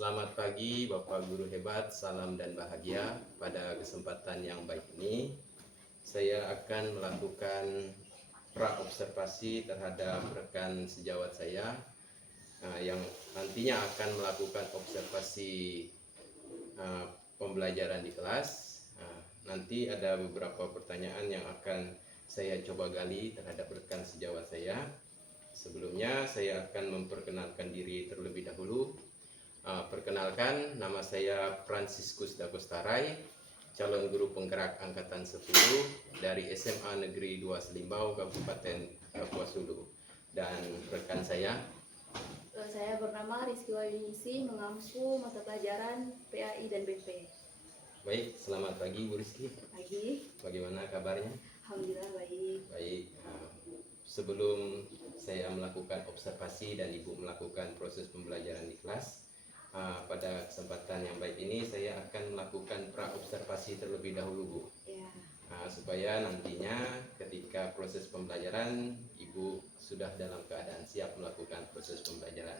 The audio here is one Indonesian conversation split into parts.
Selamat pagi Bapak Guru hebat, salam dan bahagia. Pada kesempatan yang baik ini, saya akan melakukan pra-observasi terhadap rekan sejawat saya yang nantinya akan melakukan observasi pembelajaran di kelas. Nanti ada beberapa pertanyaan yang akan saya coba gali terhadap rekan sejawat saya. Sebelumnya saya akan memperkenalkan diri terlebih dahulu. Perkenalkan, nama saya Franciscus Dagostarai, calon guru penggerak angkatan 10 dari SMA Negeri 2 Selimbau, Kabupaten Kapuas Hulu. Dan rekan saya bernama Rizky Wayuningsih, mengampu mata pelajaran PAI dan BP. Baik, selamat pagi Bu Rizky. Pagi. Bagaimana kabarnya? Alhamdulillah baik. Baik. Sebelum saya melakukan observasi dan Ibu melakukan proses pembelajaran di kelas, pada kesempatan yang baik ini saya akan melakukan pra-observasi terlebih dahulu Bu. Ya. Supaya nantinya ketika proses pembelajaran Ibu sudah dalam keadaan siap melakukan proses pembelajaran.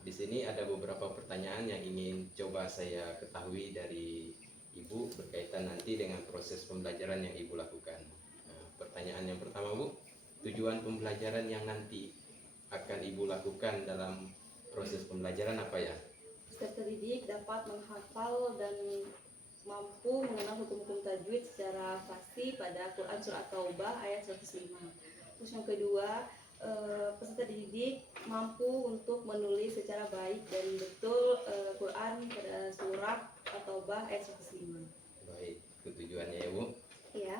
Di sini ada beberapa pertanyaan yang ingin coba saya ketahui dari Ibu berkaitan nanti dengan proses pembelajaran yang Ibu lakukan. Pertanyaan yang pertama Bu, tujuan pembelajaran yang nanti akan Ibu lakukan dalam proses pembelajaran apa ya? Peserta didik dapat menghafal dan mampu mengenal hukum-hukum tajwid secara pasti pada Quran Surat Taubah ayat 105. Terus yang kedua, peserta didik mampu untuk menulis secara baik dan betul Quran pada Surat Taubah ayat 105. Baik, itu tujuannya ya Bu. Ya.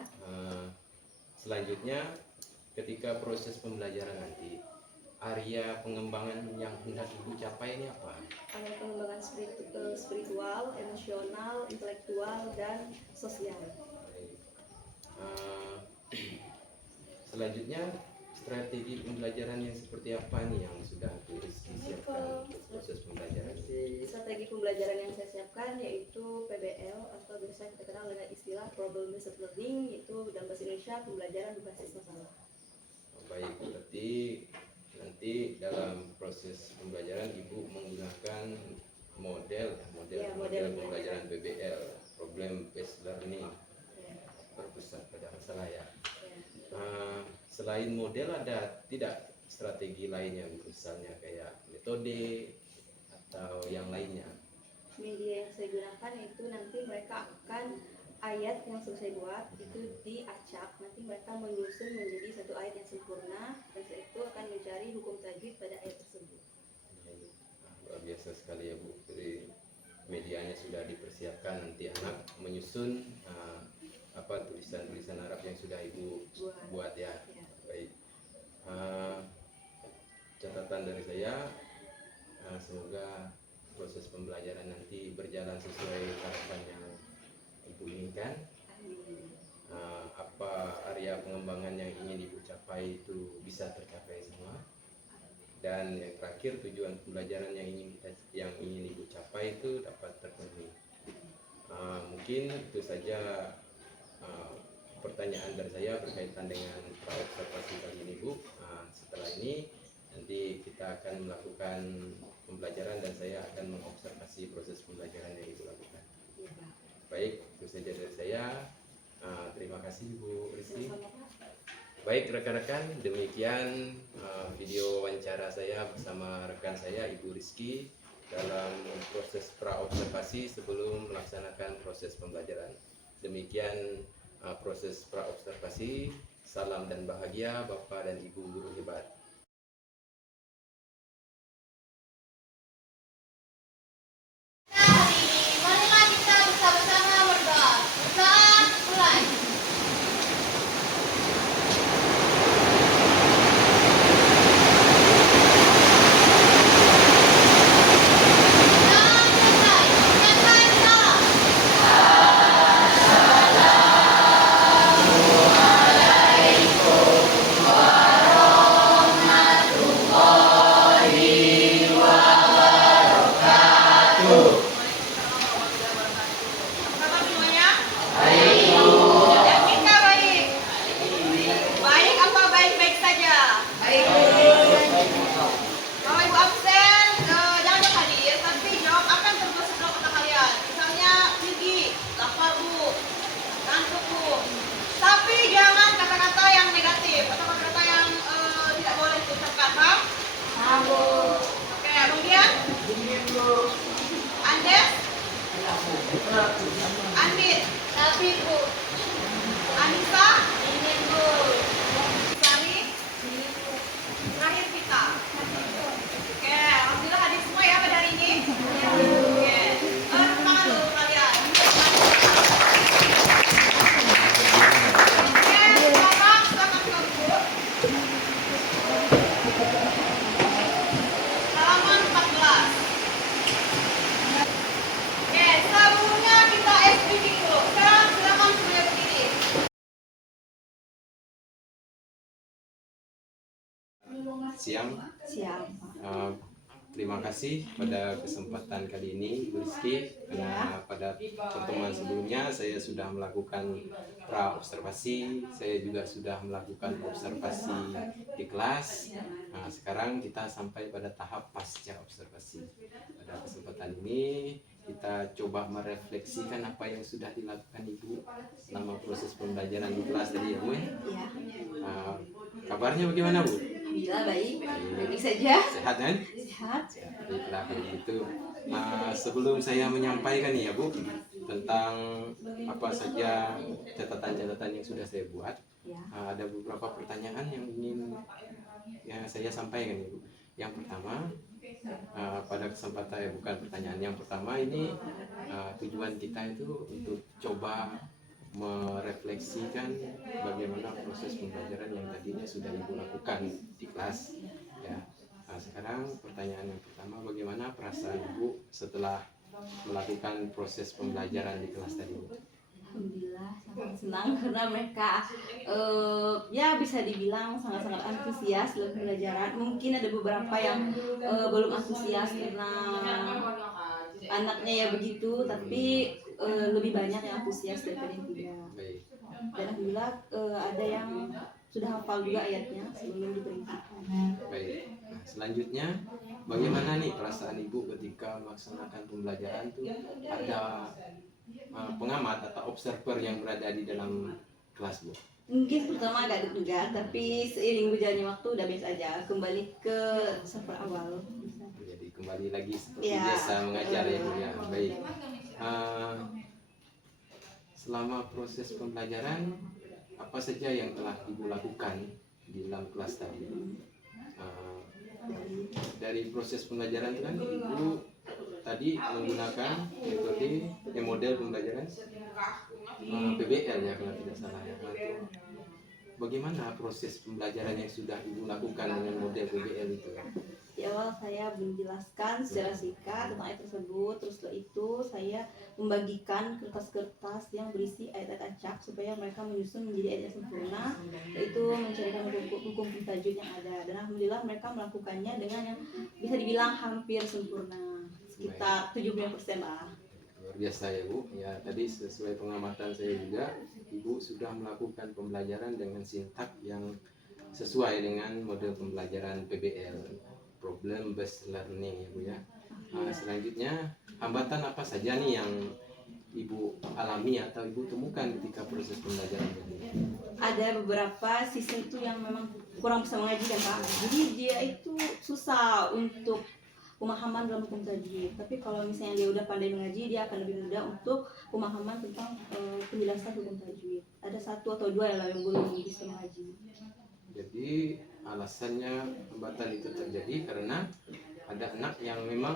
Selanjutnya, ketika proses pembelajaran nanti, area pengembangan yang hendak Ibu capai ini apa? Area pengembangan spiritual, emosional, intelektual, dan sosial. Baik. Selanjutnya, strategi pembelajaran yang seperti apa nih yang sudah disiapkan proses pembelajaran? Strategi pembelajaran yang saya siapkan yaitu PBL atau biasa kita kenal dengan istilah problem based learning, yaitu dalam bahasa Indonesia pembelajaran berbasis masalah. Baik, berarti nanti dalam proses pembelajaran Ibu menggunakan model pembelajaran PBL, problem based learning, berpusat pada masalah ya. Selain model ada tidak strategi lainnya, misalnya kayak metode atau yang lainnya? Media yang saya gunakan itu nanti mereka akan ayat yang selesai buat itu diacak, nanti mereka menyusun menjadi satu ayat yang sempurna dan setelah itu akan mencari hukum tajwid pada ayat tersebut. Luar biasa sekali ya Bu. Jadi medianya sudah dipersiapkan, nanti anak menyusun tulisan-tulisan Arab yang sudah Ibu buat ya. Baik. Catatan dari saya, semoga proses pembelajaran nanti berjalan sesuai harapan yang Ibu inginkan. Apa area pengembangan yang ingin Ibu capai itu bisa tercapai semua. Dan yang terakhir, tujuan pembelajaran yang ingin Ibu capai itu dapat terpenuhi. Mungkin itu saja pertanyaan dari saya berkaitan dengan pra-observasi kali ini Bu. Setelah ini nanti kita akan melakukan pembelajaran dan saya akan mengobservasi proses pembelajaran yang Ibu lakukan. Baik, itu saja dari saya. Terima kasih Bu Rizky. Baik rekan-rekan, demikian video wawancara saya bersama rekan saya Ibu Rizky dalam proses pra-observasi sebelum melaksanakan proses pembelajaran. Demikian proses pra-observasi. Salam dan bahagia Bapak dan Ibu guru hebat. Marilah kita bersama-sama berdoa. Berdoa mulai. Assalamualaikum warahmatullahi siang. Siap. Uh, Terima kasih pada kesempatan kali ini Bu Rizky, karena pada pertemuan sebelumnya saya sudah melakukan pra observasi, saya juga sudah melakukan observasi di kelas. Nah, sekarang kita sampai pada tahap pasca observasi. Pada kesempatan ini kita coba merefleksikan apa yang sudah dilakukan Ibu selama proses pembelajaran di kelas tadi ya Bu. Iya. Kabarnya bagaimana Bu? Alhamdulillah baik. Baik saja. Sehat kan? Sehat. Baiklah kalau gitu. Sebelum saya menyampaikan ya Bu tentang apa saja catatan-catatan yang sudah saya buat, Ya. ada beberapa pertanyaan yang ingin saya sampaikan ya Bu. Yang pertama, pada kesempatan bukan pertanyaan yang pertama ini, tujuan kita itu untuk coba merefleksikan bagaimana proses pembelajaran yang tadinya sudah Ibu lakukan di kelas ya. Sekarang pertanyaan yang pertama, bagaimana perasaan Ibu setelah melakukan proses pembelajaran di kelas tadi? Alhamdulillah sangat senang karena mereka ya bisa dibilang sangat-sangat antusias dalam pembelajaran. Mungkin ada beberapa yang belum antusias karena anaknya ya begitu, tapi lebih banyak yang antusias daripada yang tidak. Baik. Dan alhamdulillah ada yang sudah hafal juga ayatnya sebelum diberitakan. Baik. Nah, selanjutnya bagaimana nih perasaan Ibu ketika melaksanakan pembelajaran tuh ada pengamat atau observer yang berada di dalam kelas Bu? Mungkin pertama agak deg-degan, tapi seiring berjalannya waktu udah biasa aja, kembali ke server awal. Jadi kembali lagi seperti Ya. biasa mengajar ya Bu ya. Baik. Selama proses pembelajaran apa saja yang telah Ibu lakukan di dalam kelas tadi? Dari proses pembelajaran itu kan Ibu tadi menggunakan model pembelajaran PBL ya kalau tidak salah ya. Bagaimana proses pembelajaran yang sudah Ibu lakukan dengan model PBL itu? Di awal saya menjelaskan secara singkat tentang ayat tersebut, terus setelah itu saya membagikan kertas-kertas yang berisi ayat-ayat acak supaya mereka menyusun menjadi ayat yang sempurna, yaitu mencarikan hukum tajwid yang ada. Dan alhamdulillah mereka melakukannya dengan yang bisa dibilang hampir sempurna, sekitar 70% lah. Luar biasa ya Bu. Ya tadi sesuai pengamatan saya juga, Ibu sudah melakukan pembelajaran dengan sintak yang sesuai dengan model pembelajaran PBL, Problem Based Learning ya Bu ya. Selanjutnya hambatan apa saja nih yang Ibu alami atau Ibu temukan ketika proses pembelajaran ini? Ada beberapa siswa itu yang memang kurang bisa mengaji kan Pak. Jadi dia itu susah untuk pemahaman dalam hukum tajwid. Tapi kalau misalnya dia udah pandai mengaji, dia akan lebih mudah untuk pemahaman tentang penjelasan hukum tajwid. Ada satu atau dua yang belum bisa mengaji. Jadi alasannya hambatan itu terjadi karena ada anak yang memang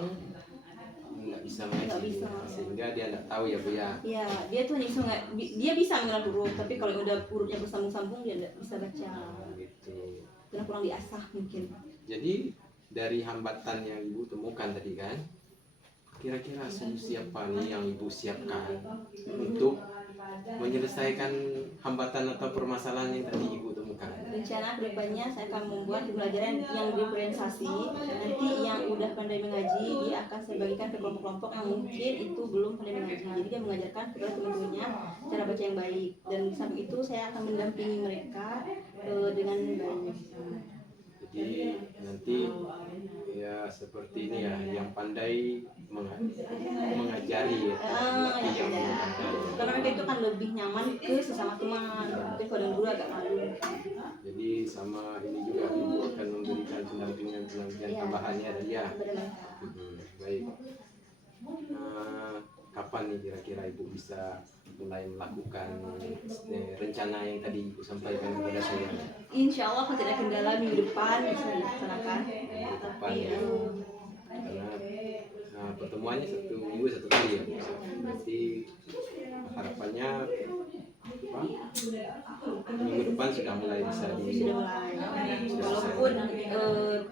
nggak bisa mengaji, sehingga dia nggak tahu ya Bu ya. Iya, dia tuh hanya bisa dia bisa mengenal huruf, tapi kalau udah hurufnya bersambung-sambung dia nggak bisa baca. Gitu. Karena kurang diasah mungkin. Jadi dari hambatan yang Ibu temukan tadi kan, kira-kira solusi apa nih yang Ibu siapkan untuk menyelesaikan hambatan atau permasalahan yang tadi Ibu temukan? Rencana kedepannya saya akan membuat pembelajaran yang diferensiasi. Nanti yang udah pandai mengaji dia akan saya bagikan ke kelompok-kelompok yang mungkin itu belum pandai mengaji. Jadi dia mengajarkan kepada teman-temannya cara baca yang baik. Dan di samping itu saya akan mendampingi mereka dengan baik. Jadi nanti ya seperti ini ya, yang pandai mengajari ya, tapi yang belum pandai. Karena mereka itu kan lebih nyaman ke sesama teman. Tapi kalau yang dulu agak malu. Jadi sama ini juga Ibu akan memberikan pendampingan tambahannya dan ya. Baik. Kapan nih kira-kira Ibu bisa mulai melakukan rencana yang tadi Ibu sampaikan kepada saya? Insya Allah kalau tidak kendala minggu depan bisa dilaksanakan. Minggu depan ya. Karena pertemuannya minggu satu kali ya. Berarti harapannya apa? Minggu depan sudah mulai bisa Sudah mulai. Walaupun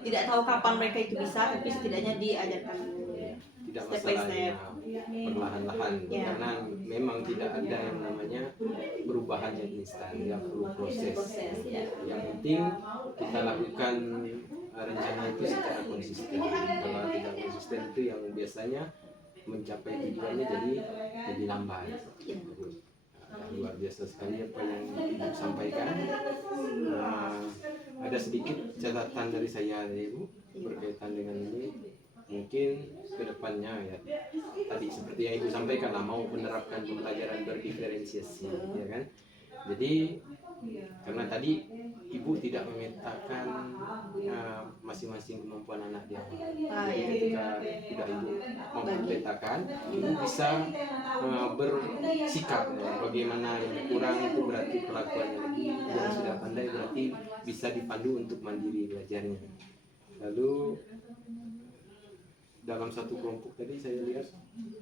tidak tahu kapan mereka itu bisa, tapi setidaknya diajarkan dulu. Tidak Step by masalah step. ya, perlahan-lahan Ya. karena memang tidak ada yang namanya perubahan yang instan, yang perlu proses. Ya. Yang penting kita lakukan itu secara konsisten. Kalau tidak konsisten itu yang biasanya mencapai tujuannya jadi lambat. Nah, luar biasa sekali apa yang Ibu sampaikan. Ada sedikit catatan dari saya Ibu berkaitan dengan ini. Mungkin kedepannya ya tadi seperti yang Ibu sampaikan lah, mau menerapkan pembelajaran berdiferensiasi, ya kan. Jadi karena tadi Ibu tidak memetakan masing-masing kemampuan anak dia. Jadi ketika tidak Ibu memetakan, Ibu bisa bersikap bagaimana yang kurang itu berarti perlakuannya lebih, yang sudah pandai berarti bisa dipandu untuk mandiri belajarnya. Lalu dalam satu kelompok tadi saya lihat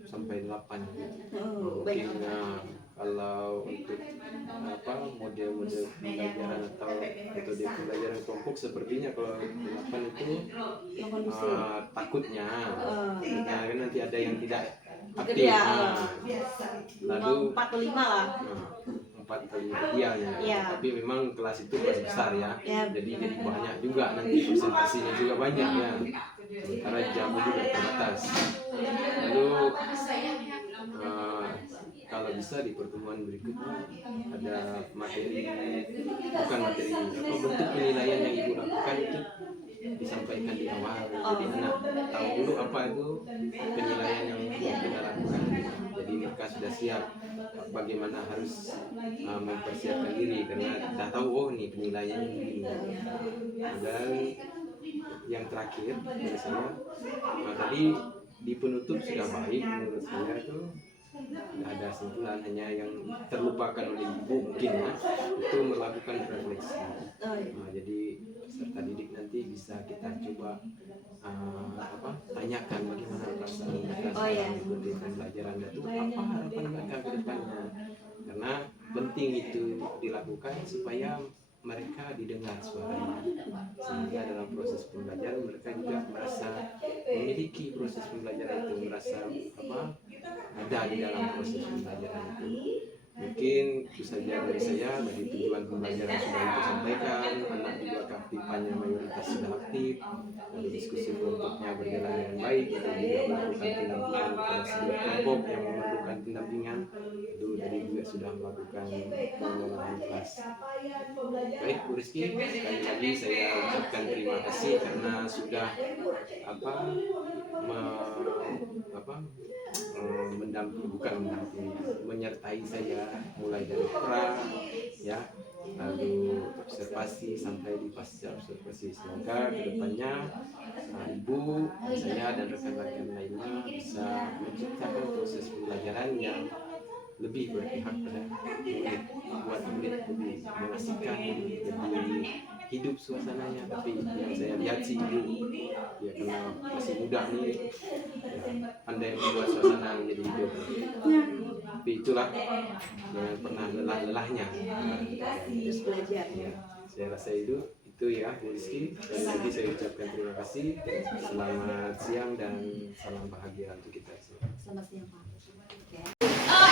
sampai 8. Mungkin kalau untuk model-model pembelajaran atau metode pembelajaran kelompok sepertinya kalau 8 itu takutnya kan nanti ada yang tidak aktif. Lalu 4 atau 5 lah. 4 atau 5 idealnya. Tapi memang kelas itu kelas besar ya. Jadi banyak juga nanti presentasinya juga banyak ya. Sementara jam juga terbatas. Lalu kalau bisa di pertemuan berikutnya ada materi, bukan materi, bentuk penilaian yang Ibu lakukan itu disampaikan di awal. Jadi anak tahu dulu apa itu penilaian yang kita lakukan. Jadi mereka sudah siap bagaimana harus mempersiapkan diri karena sudah tahu oh nih penilaiannya begini. Dan yang terakhir dari saya, tadi di penutup sudah baik menurut saya itu. Tidak ada sentuhan, hanya yang terlupakan oleh Ibu mungkin ya, itu melakukan refleksi. Jadi peserta didik nanti bisa kita coba tanyakan bagaimana perasaan mereka mengikuti pembelajaran itu, apa harapan mereka ke depannya. Karena penting itu dilakukan supaya mereka didengar suaranya, sehingga dalam proses pembelajaran mereka juga merasa memiliki proses pembelajaran itu, merasa ada di dalam proses pembelajaran itu. Mungkin itu saja dari saya. Dari tujuan pembelajaran sudah Ibu sampaikan, anak juga keaktifannya mayoritas sudah aktif, lalu diskusi kelompoknya berjalan dengan baik, dan juga melakukan pendampingan kepada sebuah kelompok yang memerlukan pendampingan. Itu tadi juga sudah melakukan pengelolaan kelas. Baik Bu Rizky, sekali lagi saya ucapkan terima kasih karena sudah menyertai saya mulai dari pra ya, lalu observasi sampai di pasca observasi. Semoga kedepannya Ibu, saya dan rekan-rekan lainnya bisa menciptakan proses pembelajaran yang lebih berpihak pada murid, buat murid lebih mengasihkan, lebih hidup suasananya. Tapi yang saya lihat sih Ibu ya, karena masih muda nih ya, pandai membuat suasana menjadi hidup. Tapi itulah jangan pernah lelah-lelahnya Terus belajar ya. Saya rasa itu ya Bu Rizky. Dan lagi saya ucapkan terima kasih. Selamat siang dan salam bahagia untuk kita semua. Selamat siang Pak.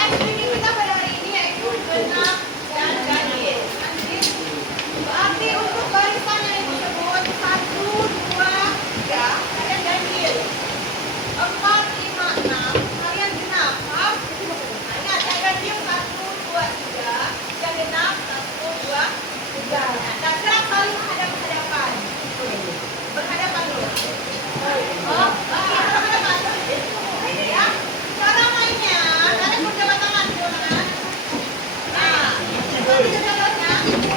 Activity kita pada hari ini yaitu genap dan ganjil. Berarti untuk barisan yang Ibu sebut 1, 2, 3 kalian ganjil, 4, 5, 6 kalian genap. Paham? Ingat yang ganjil 1, 2, 3, yang genap 1, 2, 3. Dan gerak saling menghadap-hadapan. Berhadapan dulu. Berhadapan. Ya. Cara mainnya, kalian berjabat tangan dulu kan? Nah,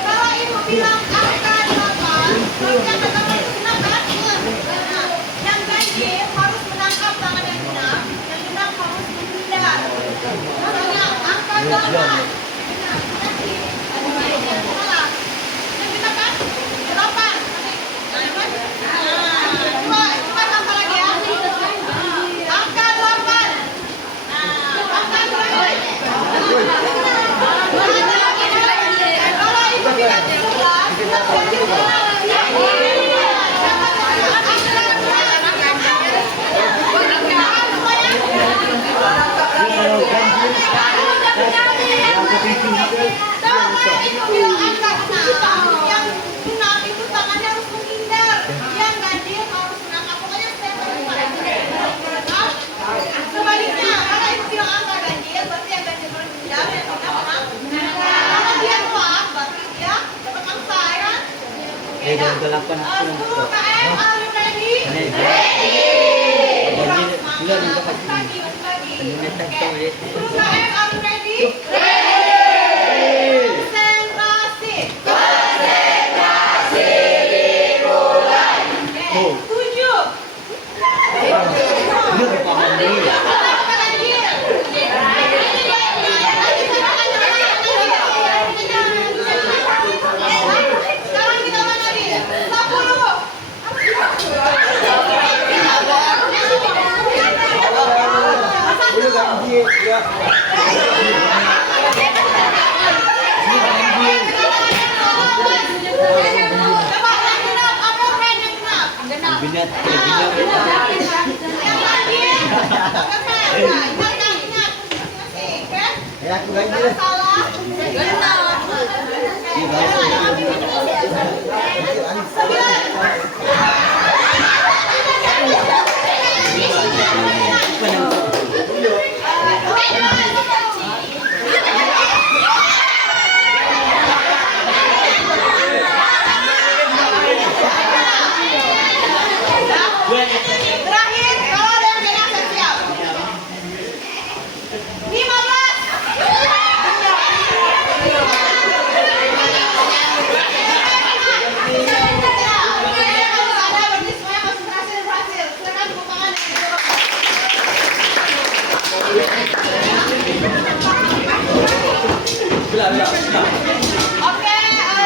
kalau Ibu bilang angka 8, berjabat tangan itu genap kan? Nah, yang ganjil harus menangkap tangan yang genap harus menghindar. Contohnya angka 8. Jangan Oke. Guru KM, are you ready? Konsentrasi. Konsentrasi dimulai. Oke. 7. Sekarang kita ulang lagi. 10. Coba yang genap, apa friend yang genap? Genap. Binat. Yang lagi. Oke, ingat. Oke. Ya, aku lagi. Kalau salah, genap. 9. Terakhir, kalau ada yang genap saya siap. 15. Ada berarti semuanya konsentrasi dan berhasil. Silakan tepuk tangan. Oke,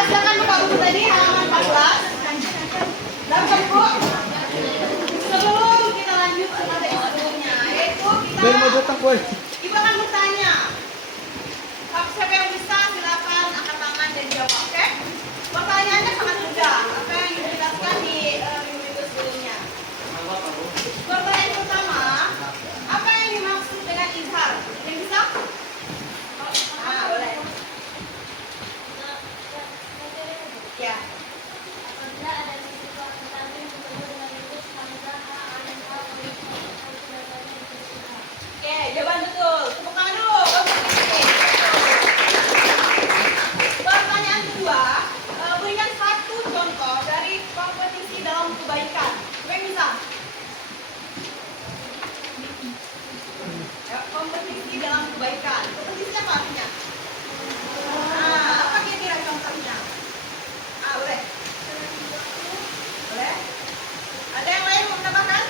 silakan buka buku tadi halaman 14. Dapat buku. Sebelum kita lanjut ke materi sebelumnya, yaitu Ibu akan bertanya. Siapa yang bisa silakan angkat tangan dan jawab, oke? Pertanyaannya sangat mudah. Apa yang Ibu jelaskan di minggu sebelumnya? Pertanyaan pertama, apa yang dimaksud dengan izhar? Yang bisa? Boleh. Ya. Oke, jawaban betul. Tepuk tangan dulu. Pertanyaan kedua, berikan satu contoh dari kompetisi dalam kebaikan. Siapa yang bisa? Ya, kompetisi dalam kebaikan. Kompetisi apa artinya? Apa kira-kira contohnya? Boleh. Boleh? Ada yang lain mau menambahkan?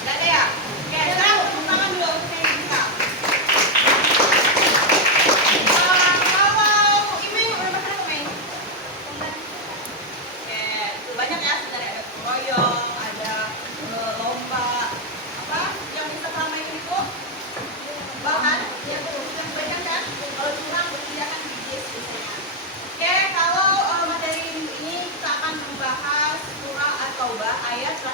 Tidak ada ya? Oke, sekarang tepuk tangan dulu untuk yang bisa. Kalau Imeng mau menambahkan apa, Imeng? Oke, itu banyak ya sebenarnya. Ada keroyong, ada lomba. Apa yang bisa selama ini itu? Bahan yang kebaikan kan? Kalau curang berarti akan bijis biasanya. Oke, kalau materi minggu ini kita akan membahas surah At-Taubah ayat 105.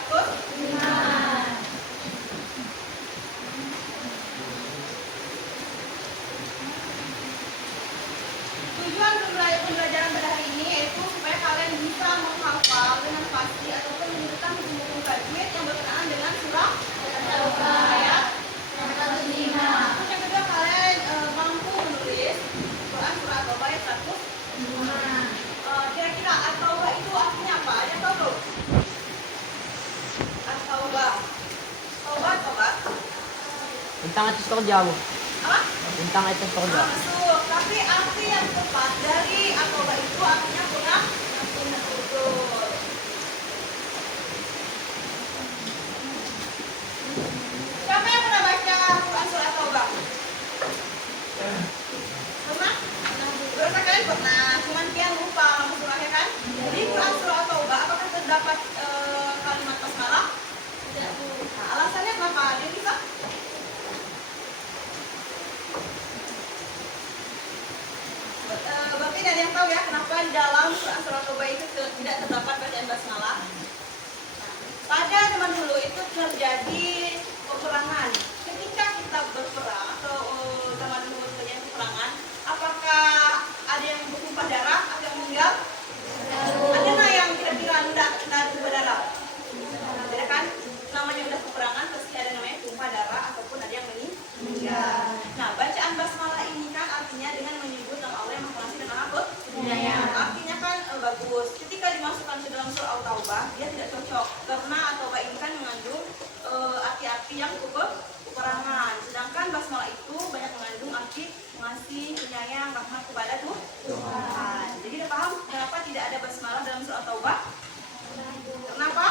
Tujuan pembelajaran pada hari ini yaitu supaya kalian bisa menghafal dengan pasti ataupun menyebutkan hukum-hukum tajwid yang berkenaan dengan surah At-Taubah ayat 105. Terus yang kedua, kalian mampu menulis Quran surah At-Taubah ayat 105. Kira-kira At-Taubah itu artinya apa? Ada yang tahu belum? At-Taubah. Taubat. Tentang itu kerja, Bu. Apa? Tentang itu kerja. Betul. Tapi arti yang tepat dari At-Taubah itu artinya pernah betul. Siapa yang pernah baca Quran surah At-Taubah? Pernah? Berapa kalian pernah? Cuman pian lupa surahnya kan? Jadi Quran surah At-Taubah apakah terdapat kalimat basmalah? Tidak. Nah, alasannya kenapa? Dia bisa? Berarti ada yang tahu ya kenapa di dalam Quran surah At-Taubah itu tidak terdapat bacaan basmalah? Pada zaman dulu itu terjadi peperangan. Ketika kita berperang atau zaman dulu terjadi peperangan, apakah ada yang bertumpah darah, ada yang meninggal? Ada nggak yang kira-kira tidak tumpah darah? Beda kan? Namanya udah peperangan pasti ada namanya tumpah darah ataupun ada yang meninggal. Nah, bacaan basmalah ini kan artinya dengan menyebut nama Allah yang Maha Pengasih dan Maha Penyayang. Artinya kan bagus. Ketika dimasukkan ke dalam surah At-Taubah, dia tidak cocok. karena at-taubah ini kan mengandung arti-arti yang kekurangan. Sedangkan basmalah itu banyak mengandung arti mengasih, penyayang, rahmat kepada Tuhan. Jadi udah paham kenapa tidak ada basmalah dalam surah Taubah? Kenapa?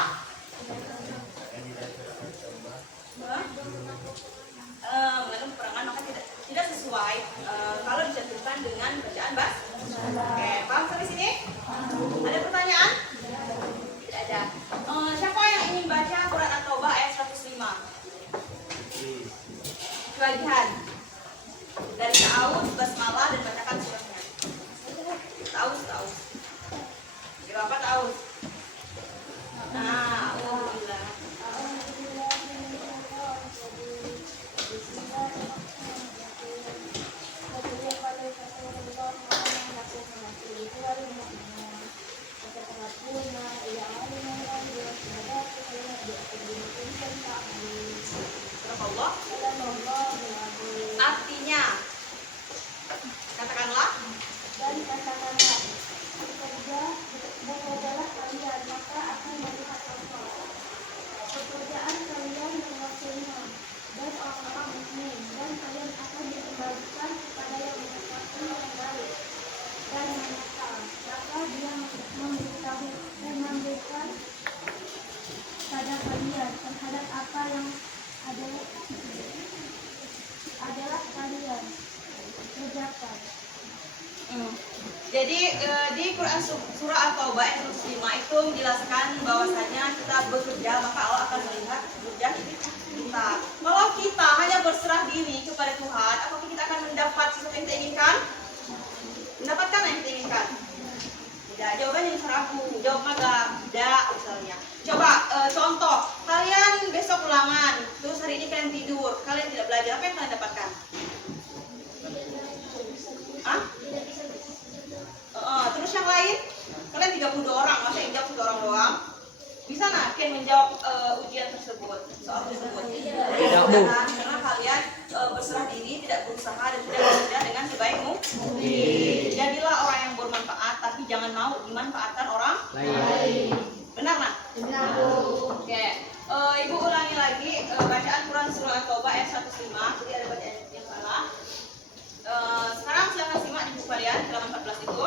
Mengandung kekurangan, maka tidak sesuai kalau dicantumkan dengan bacaan Oke, paham sampai sini? Ada pertanyaan? Tidak ada. Siapa yang ingin baca Quran At-Taubah ayat 105? Sebagian dari ta'awudz, basmalah, dan bacakan surahnya. Ta'awudz. Kira apa ta'awudz? Nah, alhamdulillah. Allah. Artinya, katakanlah. Dan katakanlah, bekerjalah kalian, maka akan melihat apa. Pekerjaan kalian mewakilnya dan orang-orang mukmin, dan kalian akan dikembalikan kepada yang mengetahui yang baik dan menyesal. Maka dia memberitahu dan memberikan pada kalian terhadap apa yang adalah kalian kerjakan. Jadi di Quran surah At-Taubah ayat 105 itu menjelaskan bahwasanya kita bekerja maka Allah akan melihat kerja kita. Kalau kita hanya berserah diri kepada Tuhan, apakah kita akan mendapat sesuatu yang kita inginkan? Mendapatkan yang kita inginkan? Tidak. Jawabannya bisa ragu. Jawab magang. Tidak misalnya. Coba contoh, kalian besok ulangan, terus hari ini kalian tidur, kalian tidak belajar, apa yang kalian dapatkan? Hah? Terus yang lain, kalian 32 orang, masa yang jawab 1 orang doang? Bisa nggak kalian menjawab ujian tersebut, soal tersebut? Tidak, Bu. Karena kalian berserah diri, tidak berusaha dan tidak bekerja dengan sebaik mungkin. Jadilah orang yang bermanfaat, tapi jangan mau dimanfaatkan orang lain. Benar nggak? Benar. Oke. Ibu ulangi lagi bacaan Quran surah At-Taubah ayat 105. Jadi ada bacaan yang salah. Sekarang silahkan simak di buku kalian halaman 14 itu.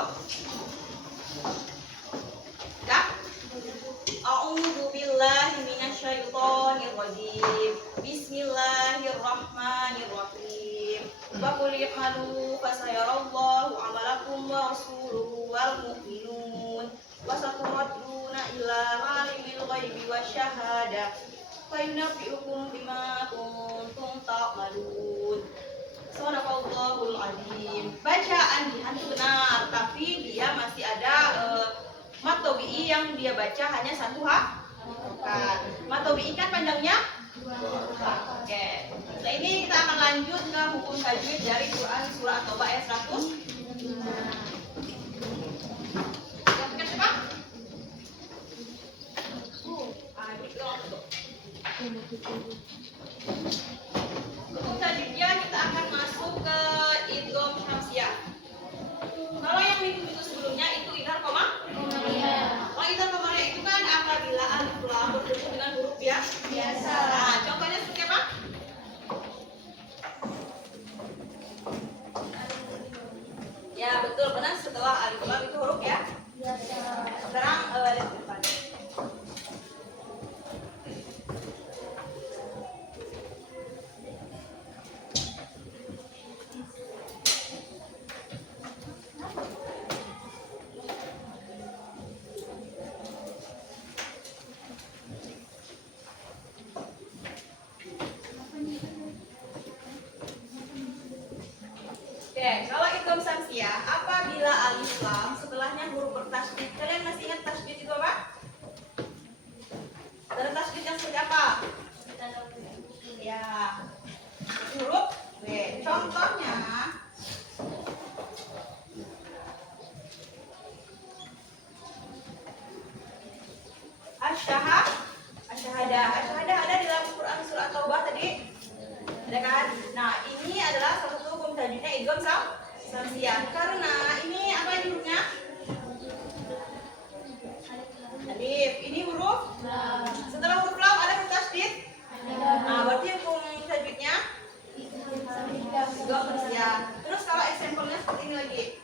Dah? A'udzu billahi minasyaitonir rajim. Bismillahirrahmanirrahim. Wa qul i'malu fasayarallahu 'amalakum wa rasuluhu wal mu'minun. Wa saturadduna ila 'alimil ghaibi wasyahadah. Fa yunabbi'ukum bima kuntum ta'malun. Sadaqallahul azim. Bacaan Jihan itu benar, tapi dia masih ada mat tabi'i yang dia baca hanya 1 harokat. Mat tabi'i kan panjangnya 2 harokat. Oke. Nah, ini kita akan lanjut ke hukum tajwid dari Quran surah At-Taubah ayat 100. Silakan siapa? Hukum tajwidnya kita akan masuk ke idgham syamsiah. Kalau yang minggu sebelumnya itu idgham koma? Kalau idgham komariah itu kan apabila alif lam bertemu dengan huruf biasa. Nah, contohnya seperti apa? Ya, betul, benar, setelah alif lam itu huruf ya. Sekarang lihat ke depan. Oke, kalau idgham syamsiah, apabila alif lam setelahnya huruf bertasydid. Kalian masih ingat tasydid itu apa? Ada tasydid yang seperti apa? Ya, huruf B. Contohnya asyhadah ada di dalam Quran surah Taubah tadi. Ada kan? Nah, ini adalah salah satu hukum tajwidnya idgham syamsiah. Karena ini apa hurufnya? Alif. Ini huruf huruf? Setelah huruf lam ada huruf tasydid? Nah, berarti hukum tajwidnya idgham samsiah. Terus kalau example-nya seperti ini lagi.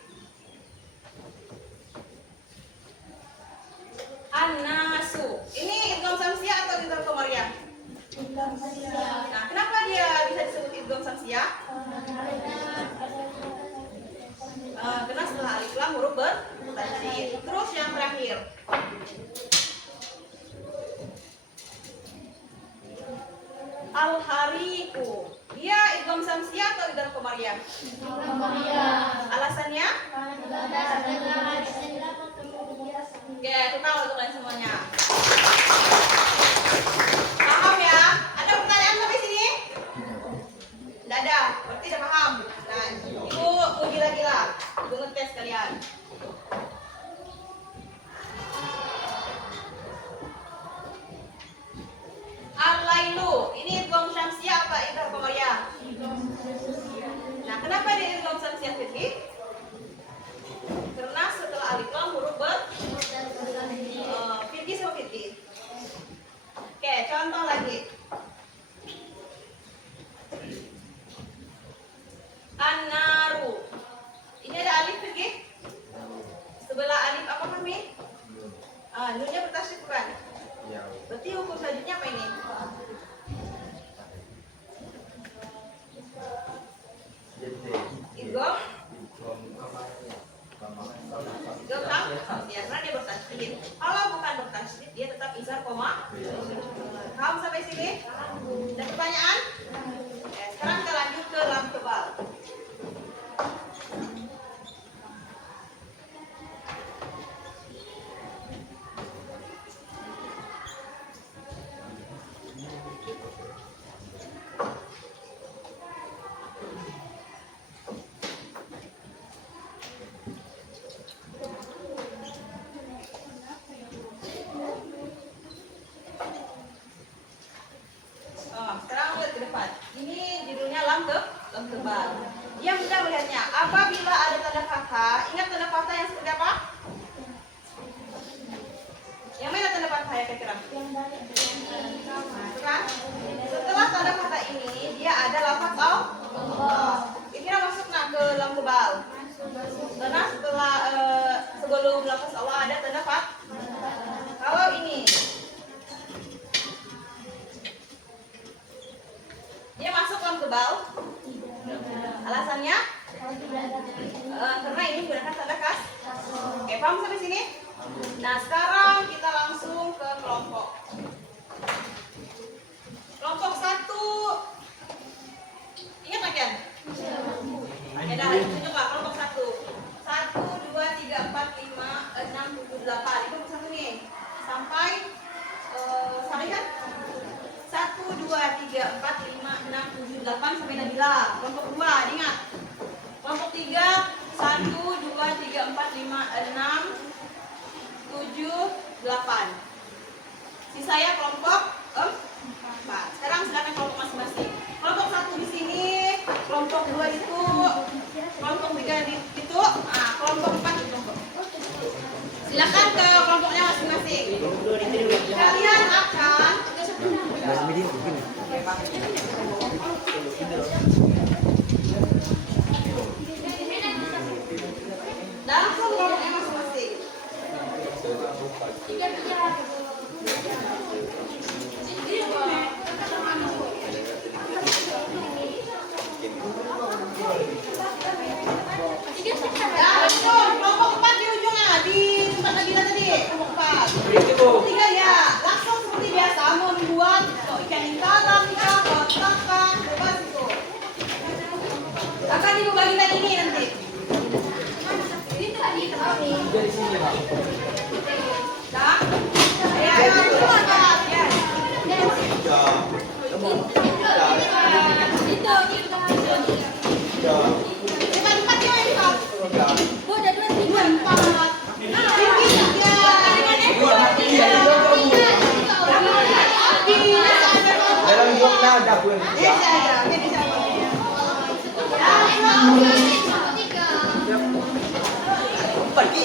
An-nasu. Ini idgham samsiah atau idgham qamariyah? Nah, kenapa dia bisa disebut idgham samsiah? Karena setelah alif lam huruf bertasydid. Terus yang terakhir. Al-hariku. Dia idgham samsiah atau idgham qamariyah? Alasannya? Oke, total untuk kalian semuanya. Paham ya? Ada pertanyaan sampai sini? Tidak ada, berarti udah paham. Nah, ibu uji lagi lah. Ibu ngetes kalian. Al-lailu. Ini idgham syamsiah apa idgham qamariyah? Nah, kenapa dia idgham syamsiah Fitri? Karena setelah alif lam huruf Fitri sama Fitri. Oke, contoh lagi. An-naru. Ini ada alif Fitri? Sebelah alif apa kami? Nunnya bertasydid bukan? Berarti hukum selanjutnya apa ini? Idgham? Ya, karena dia bertasydid. Kalau bukan bertasydid, dia tetap izhar koma. Paham sampai sini? Ada pertanyaan? Oke, sekarang kita lanjut ke lam tebal. Sekarang lihat ke depan. Ini judulnya lam tebal. Yang mudah melihatnya. Apabila ada tanda fathah, ingat tanda fathah yang seperti apa? Yang mana tanda fathah ya kira-kira? Kan? Setelah tanda fathah ini, dia ada lafaz Allah. Ini masuk ke lam tebal. Karena setelah sebelum lafaz Allah ada tanda fathah. Kalau ini dia masuk lam tebal. Alasannya? Karena ini menggunakan tanda kas. Oke, paham sampai sini? Nah, sekarang kita langsung ke kelompok. Kelompok 1. Ingat lagi kan? Ya dah, tunjuklah kelompok 1. 1, 2, 3, 4, 5, 6, 7, 8. Itu kelompok 1 nih. Sampai sampai kan? 1, 2, 3, 4, 5, 6, 7, 8 sampai Nabila. Kelompok 2, ingat. Kelompok 3, 1, 2, 3, 4, 5, 6, 7, 8. Sisanya kelompok 4. Sekarang silakan kelompok masing-masing. Kelompok 1 di sini, kelompok 2 itu, kelompok 3 di itu, kelompok 4 di kelompok. Silakan ke kelompoknya masing-masing. Kalian akan dalam kelompoknya masing-masing. Ya, betul. Kelompok 4 di ujungnya, di tempat Nabila tadi. Kelompok 4. Kelompok 3 ya, langsung seperti biasa membuat ikan lingkaran, kotak, bebas itu. Akan ibu bagikan ini nanti. Ini tadi tetapi. Dari sini, Pak. Dah? Ya, itu Pak. Ya. Empat ya, Pak. Bu, ada 2, 3, 4. Dalam jumlah ada pun. Pergi.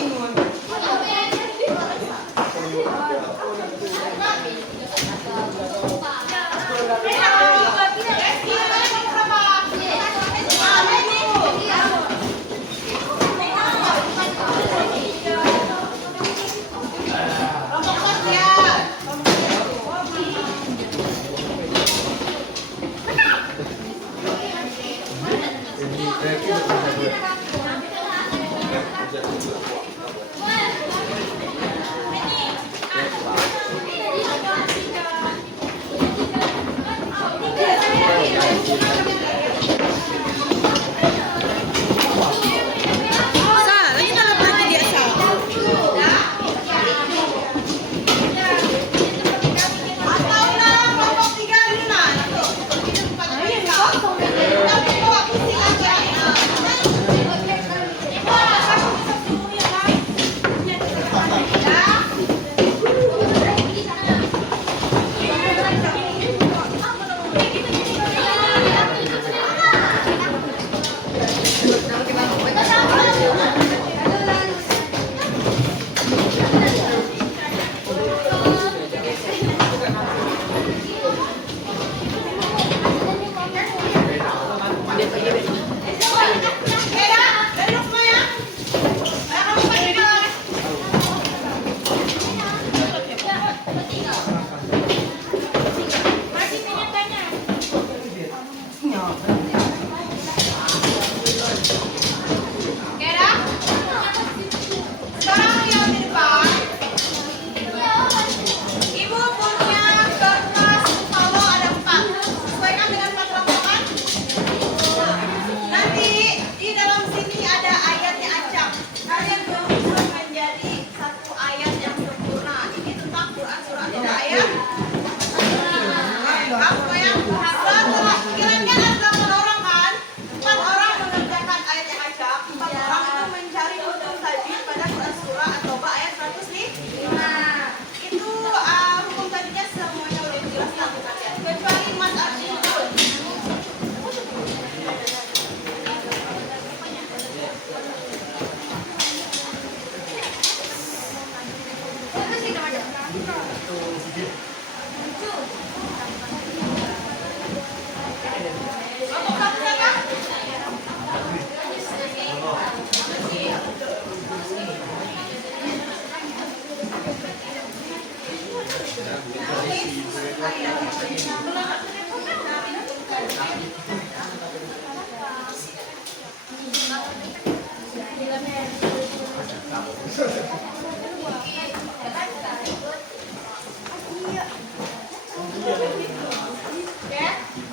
Ya,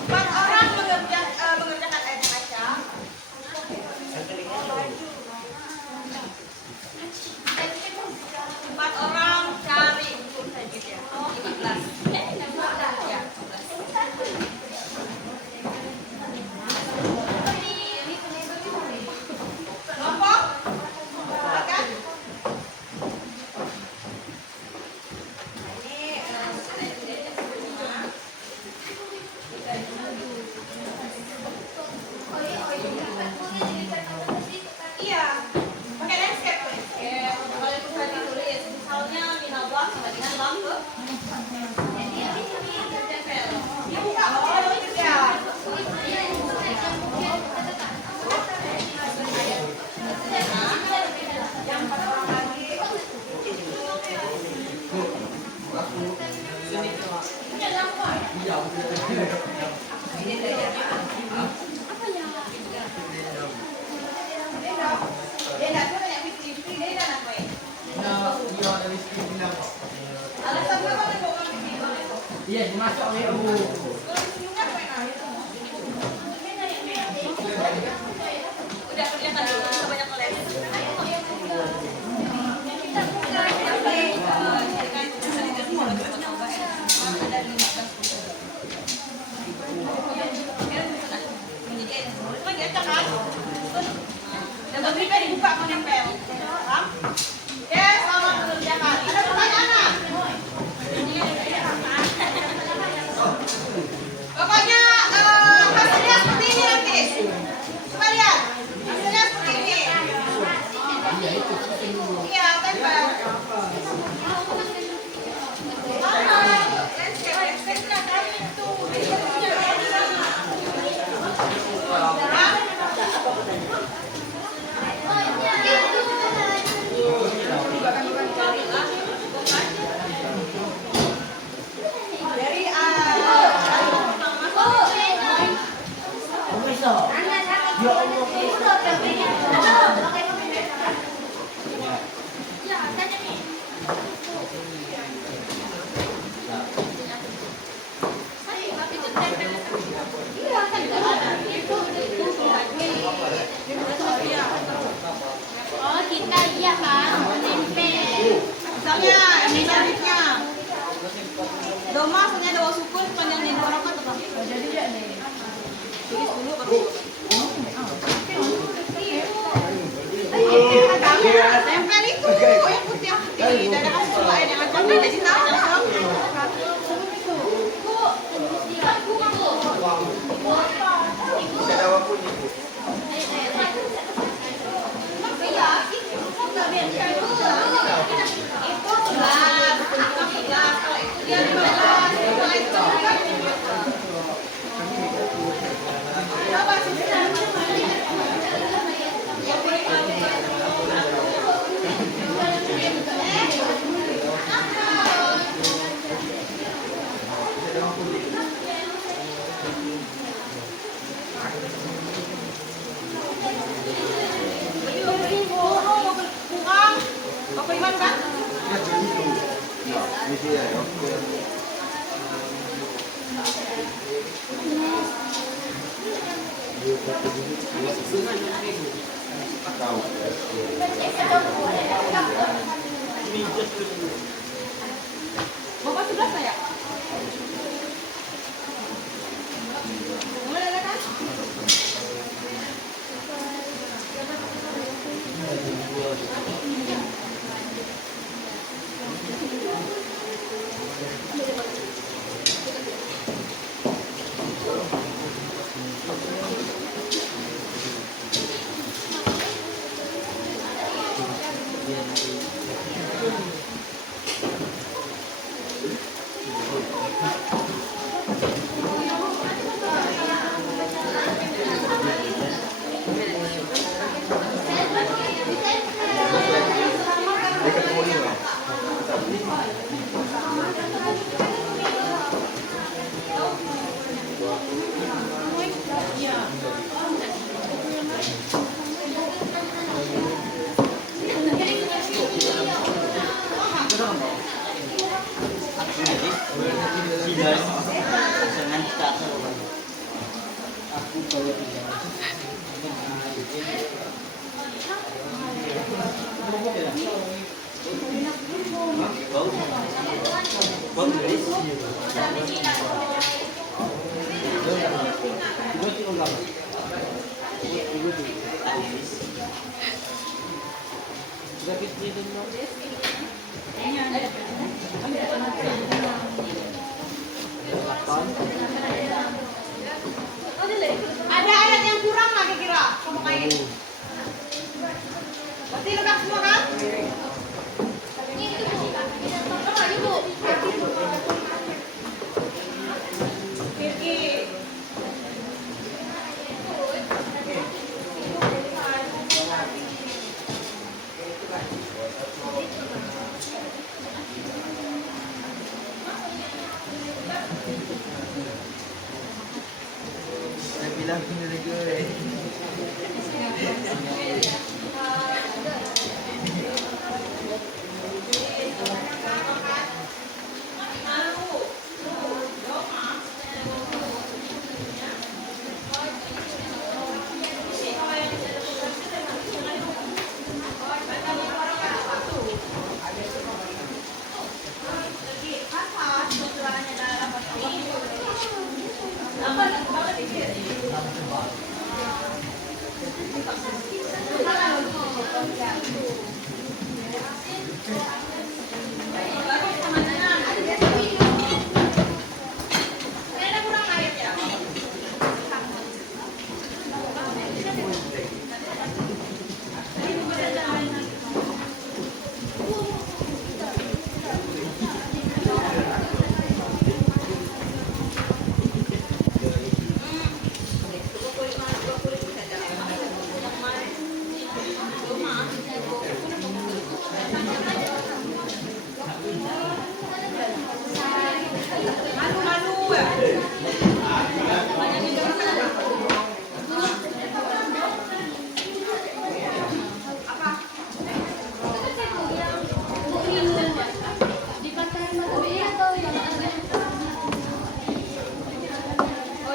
4 orang mengerjakan ayat baca. 4 orang cari hukum tajwid ya. 15. Ya, 15. Kelompok? Silakan. Iya, pakai landscape. Kalau itu tadi tulis, misalnya minallah sama dengan lam ke. Ya buka, oh itu ya. Yang pertama lagi. Dia nak cuma yang fifty dia dah nak main. Alasan apa nak bawa fifty? Iya, masuk WO. Udah kerjakan dulu, kita banyak les. Dan beberapa dibuka menempel. Paham? Oke, selamat mengerjakan. Ada pertanyaan? Pokoknya hasilnya seperti ini nanti. Coba lihat. Hasilnya seperti ini. Iya, tempel. Dari Ya Allah. Oh, kita iya kan, menempel. misalnya ini selanjutnya. Doma sebenarnya ada sukun panjang di dua rakaat apa? Jadi dia nih. Tulis dulu baru. Tempel itu yang putih tidak ada kamu lain yang ada di sini. Bapak 11 saya. Mulai ada kan? Jangan tak aku bawa Ada ayat yang kurang nggak kira-kira? Kamu kayak berarti lengkap semua kan? Kiki. Saya bilang sendiri gue.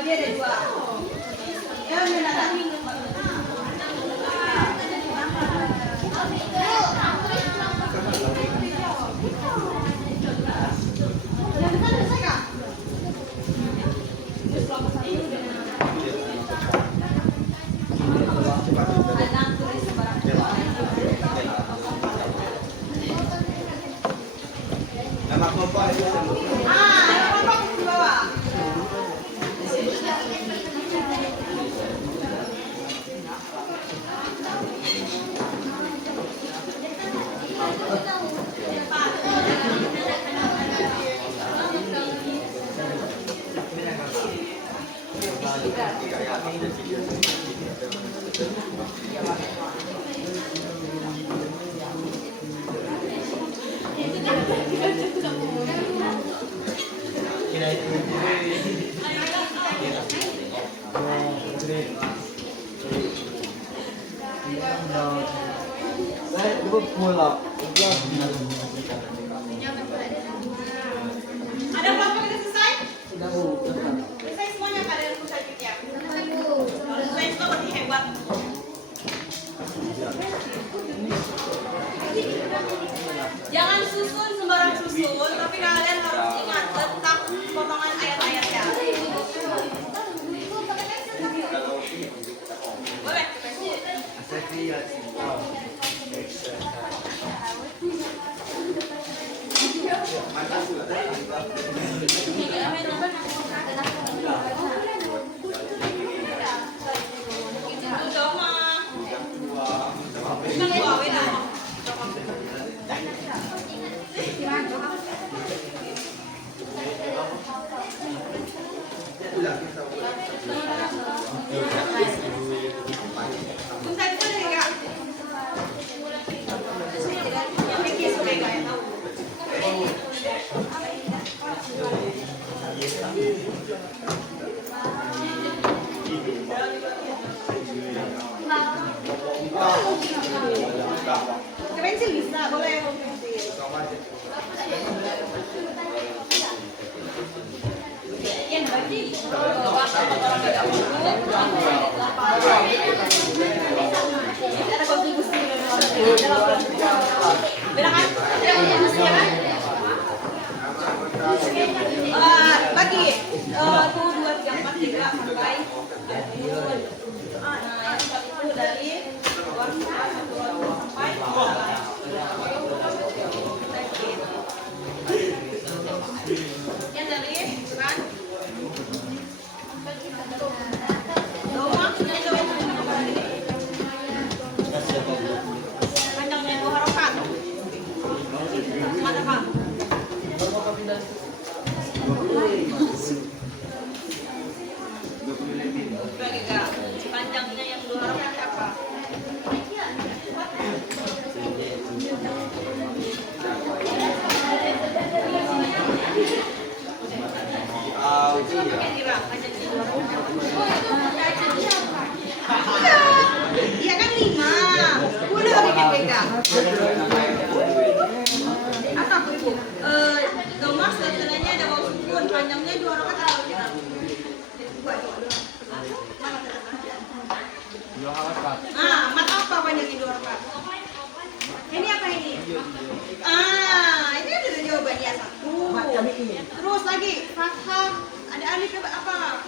Dia ada dua. Ya, mendatang minggu. Ada berapa kita selesai? Selesai semuanya Kak dari pusat ya. Selesai itu berarti hebat. Jangan susun sembarang susun, tapi kalian harus ingat tentang potongan ayat-ayatnya. Boleh? Pensil bisa, boleh pensil. Yang bagi orang tidak ada kontribusi bilang kan ada kontribusinya kan bagi tuh 2, 3, 4, 3 sampai nah itu dari luar sampai yang dari kan panjangnya 2 harokat mana Pak? Bagi Kak, panjangnya yang 2 harokat apa? Kira panjangnya 2 harokat. Iya kan 5. Udah bikin BK. Apa Bu Ibu? Domah setelahnya ada waw sukun, panjangnya 2 rakaat atau kita? Mat apa panjangnya 2 rakaat? Ini apa ini? Ini ada jawabannya 1. Terus lagi, fathah, ada alif apa?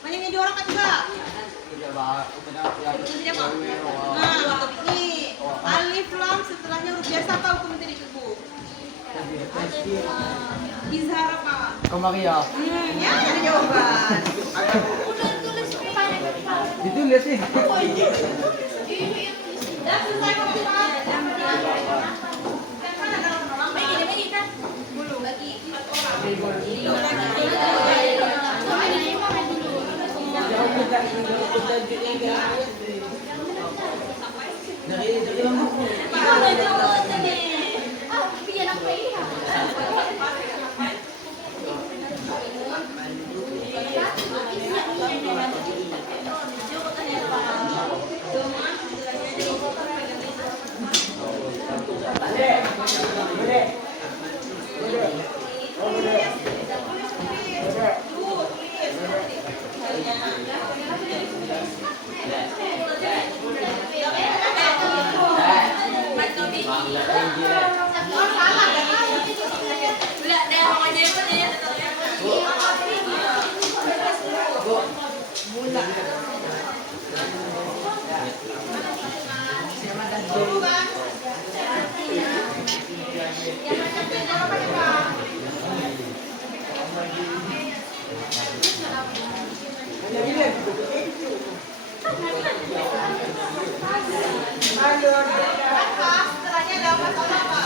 Panjangnya 2 rakaat juga. Hukum apa? Untuk ini alif lam setelahnya huruf biasa apa hukum tadi Bu? Izhar apa? Kamaria. Ya ada jawaban. Ditulis sih. Dah selesai Pak. Dan mana kalau menolong? Bagi kan? Belum bagi 4 orang. Setelahnya ada masalah apa?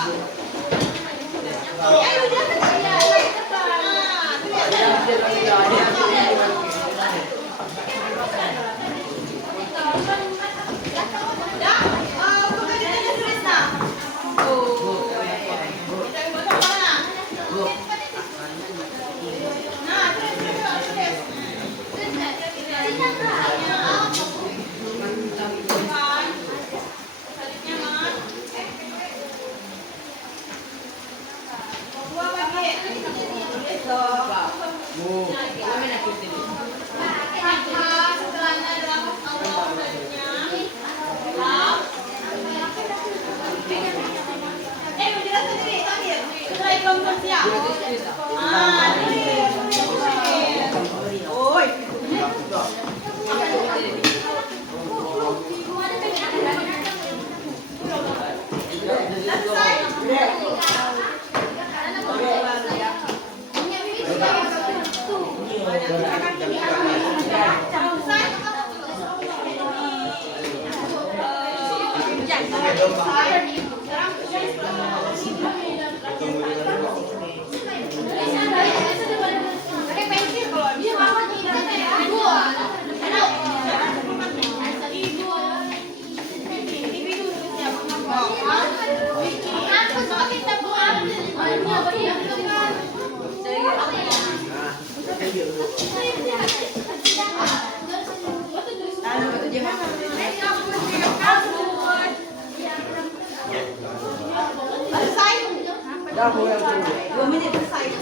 Dahulu yang dulu. 2 menit selesai.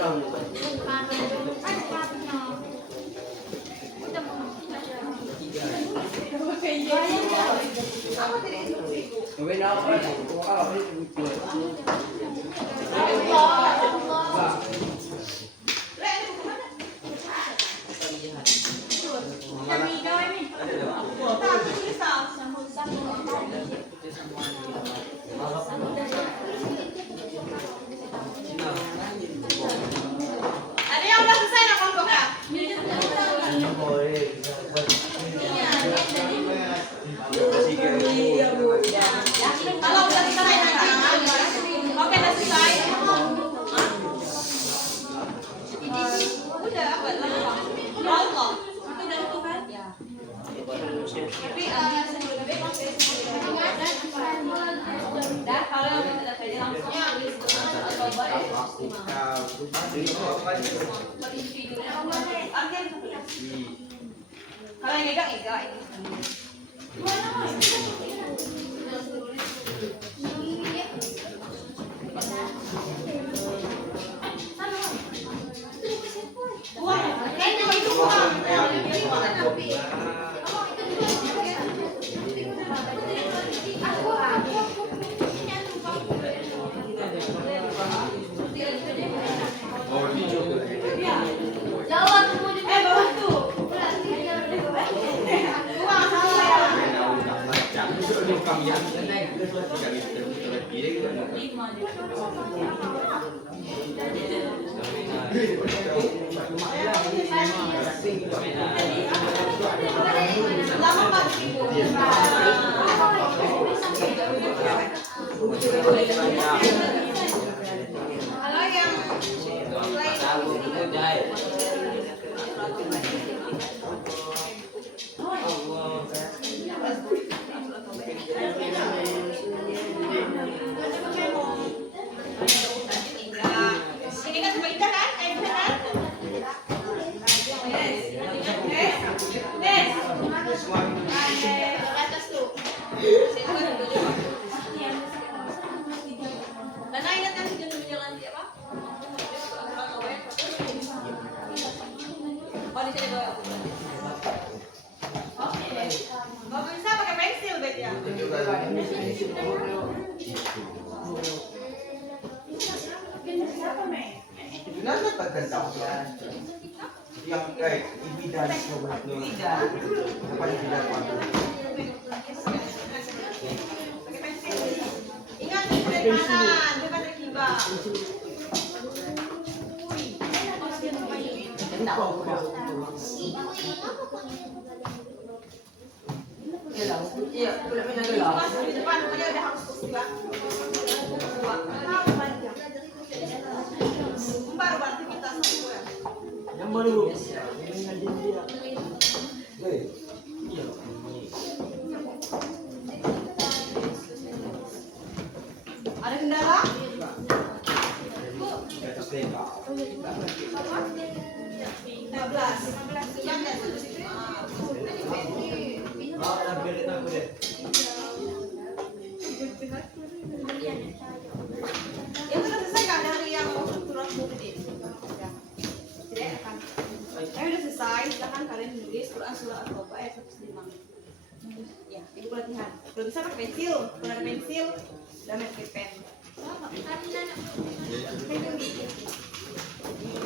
Dahulu. Apa tidak instruksi ibu? Gawin ako. Ini lucu. Ada yang udah selesai nak kelompoknya? Kalau udah selesai nanti. Oke, udah selesai. Udah, apa lagi? Allah. Itu udah itu kan? Ya. Tapi dah kalau yang tidak kerja langsungnya coba kalau yang enggak kalau yang ini kan cuma indah kan? Indah kan? Yes. Atas tuh. Karena ingat kan jangan berjalan di apa? Oh di sini doang. Kalau bisa pakai pensil bet ya. Kenapa pagkantao yan? Yang kay ibidan mo ba ito? Kapag ibidan mo. Pakai pensil. Ingat kulit kanan, bukan terkiba. Iya, boleh menanggalah. Masuk di depan, pokoknya udah harus terkiba. Baru bantu kita semua. Yang baru. Ada kendala? Bu, 15. Yang yang sudah selesai nggak dari yang surat bukti? Tidak akan. Saya udah selesai. Silakan kalian menulis Quran surah At-Taubah ayat 105. Ya, itu pelatihan. Kalau bisa pakai pensil, kalau ada pensil, dan pakai pen.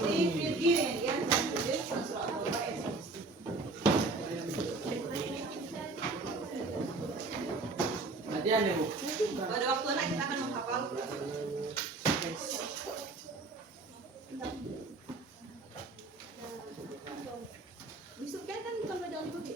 Ini gini ya, tulis Quran surah At-Taubah ayat 105. Latihan ya, Bu. Pada waktu anak kita akan menghafal besok kan bukan bacaan bukti.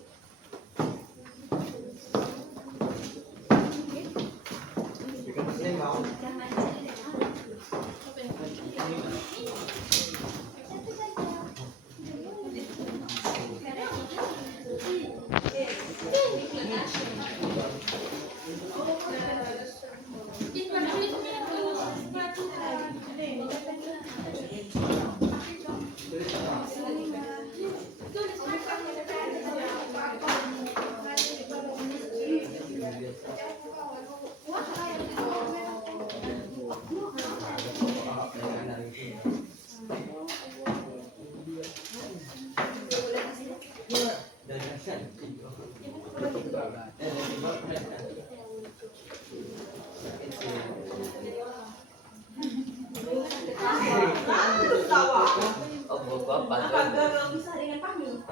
Apa Apa gagal bisa dengan Fahmi?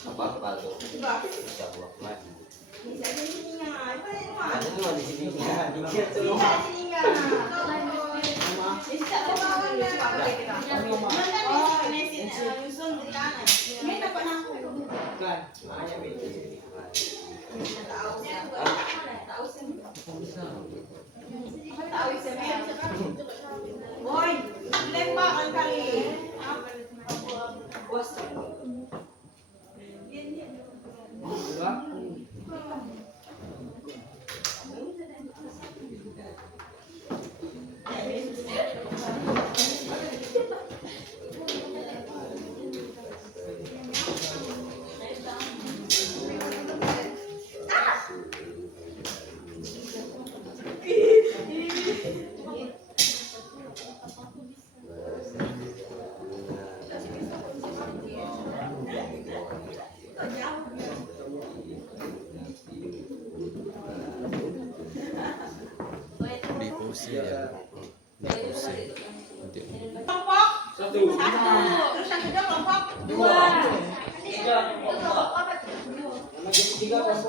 apa tuh? Coba. Bisa buat lagi. Bisa di sininya. Apa ini mah? Ada cuma di sini ya. Bisa di sininya. Bisa ke bawahnya. Boleh kita. Oh, ini nyusun di kanan. Ini dapat aku. Kan, makanya beda. Tahu sih. Tahu sih. Tahu sih. Boy, lembaran kali. Bos. Difusi ya. Difusi. Kelompok satu. Terus yang kedua kelompok dua.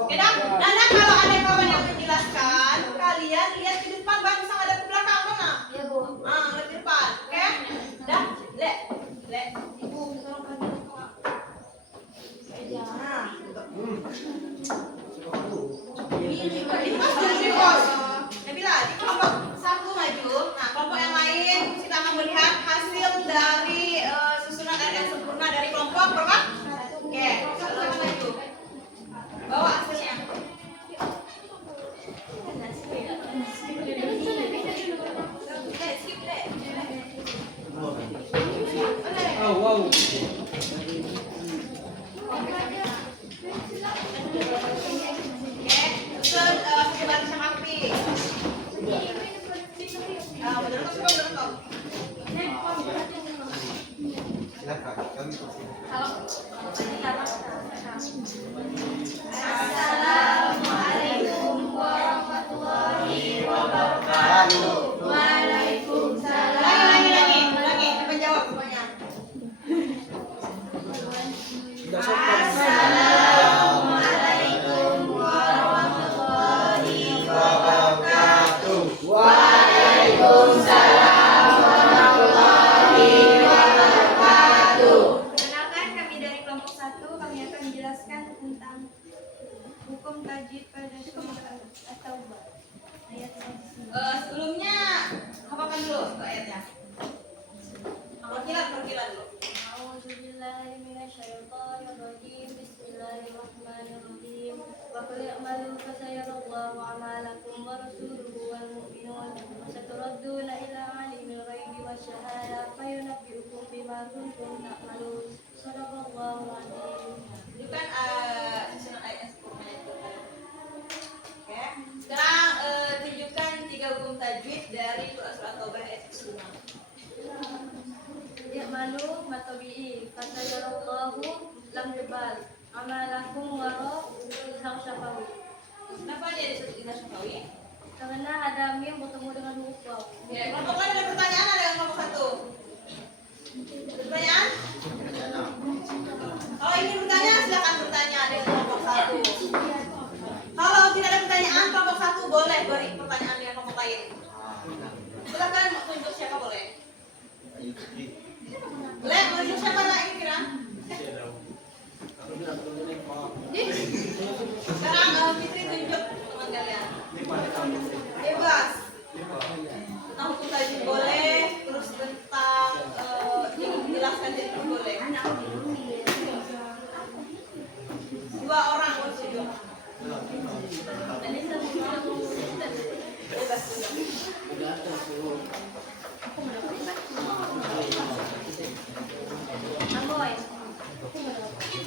Oke dah. Nana kalau ada kawan yang menjelaskan, kalian lihat ke depan baru sama ada ke belakang mana? Ya, Bu. Lihat ke depan. Oke? Dah. Le. Ibu, tolong kami. Nah. Ini mas dulu bos. Nabila, di kelompok satu maju. Nah, kelompok yang lain kita akan melihat hasil dari susunan RN sempurna dari kelompok berapa? Oke, satu maju. Bawa hasilnya. Skip deh. Oh, wow. Oke, terus pakai barisan rapi. Bener kok, bener kok. Silakan, kami persilakan. Assalamualaikum warahmatullahi wabarakatuh. Waalaikumsalam. Lagi, depan jawab semuanya. Assalamualaikum warahmatullahi wabarakatuh. Waalaikumsalam warahmatullahi wabarakatuh. Perkenalkan, kami dari kelompok 1, kami akan menjelaskan tentang hukum tajwid pada surat At-Taubah. Ayat 1. Sebelumnya hafalkan dulu untuk ayatnya. Perkilan dulu. A'udzubillahi minasyaitonirrajim. Bismillahirrahmanirrahim. Wa qul i'malu fasayarallahu 'amalakum wa rasuluhu wal mu'minun wa saturadduna ila 'alimil ghaibi wasyahada fayunabbi'ukum bima kuntum ta'malun. Shadaqallahu 'azim. Bukan susunan ayat sempurna itu. Oke. Sekarang tunjukkan 3 hukum tajwid dari surat Taubah ayat 5. I'malu matabi'i fasayarallahu lam jabal amalakum wa izhar syafawi. Kenapa dia disebut Izhar Syafawi? Karena ada mim bertemu dengan huruf waw. Ya, kelompok lain ada pertanyaan, ada yang kelompok 1. Pertanyaan? Kalau ingin bertanya, silakan bertanya dengan kelompok 1. Kalau tidak ada pertanyaan, kelompok 1 boleh beri pertanyaan dengan kelompok lain. Silakan tunjuk siapa boleh. Boleh, tunjuk siapa lagi kira? Sekarang Fitri tunjuk teman kalian. Bebas. Tentang hukum tajwid boleh, terus tentang menjelaskan tajwid boleh. 2 orang boleh tunjuk. Bebas tunjuk. Amboy.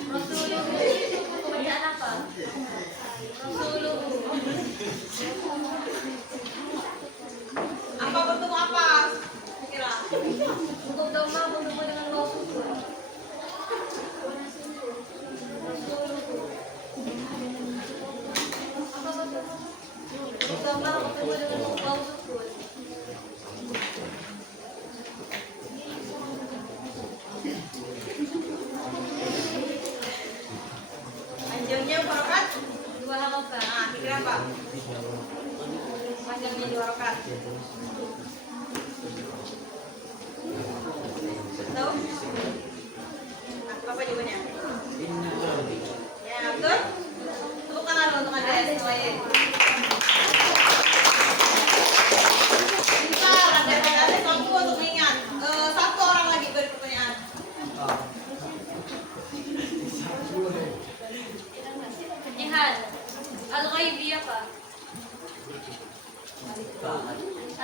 Rasulullah itu bacaan apa? Rasulullah. Apa bertemu apa? Kira. Untuk doma bertemu dengan waw sukun. apa? Panjangnya dua rakaat. Tahu? Apa jawabannya? Ya, betul? Tepuk tangan dulu untuk Anda semuanya. Bentar, ada satu untuk mengingat. Satu orang lagi beri pertanyaan. Nihan, al-ghaibiyah apa?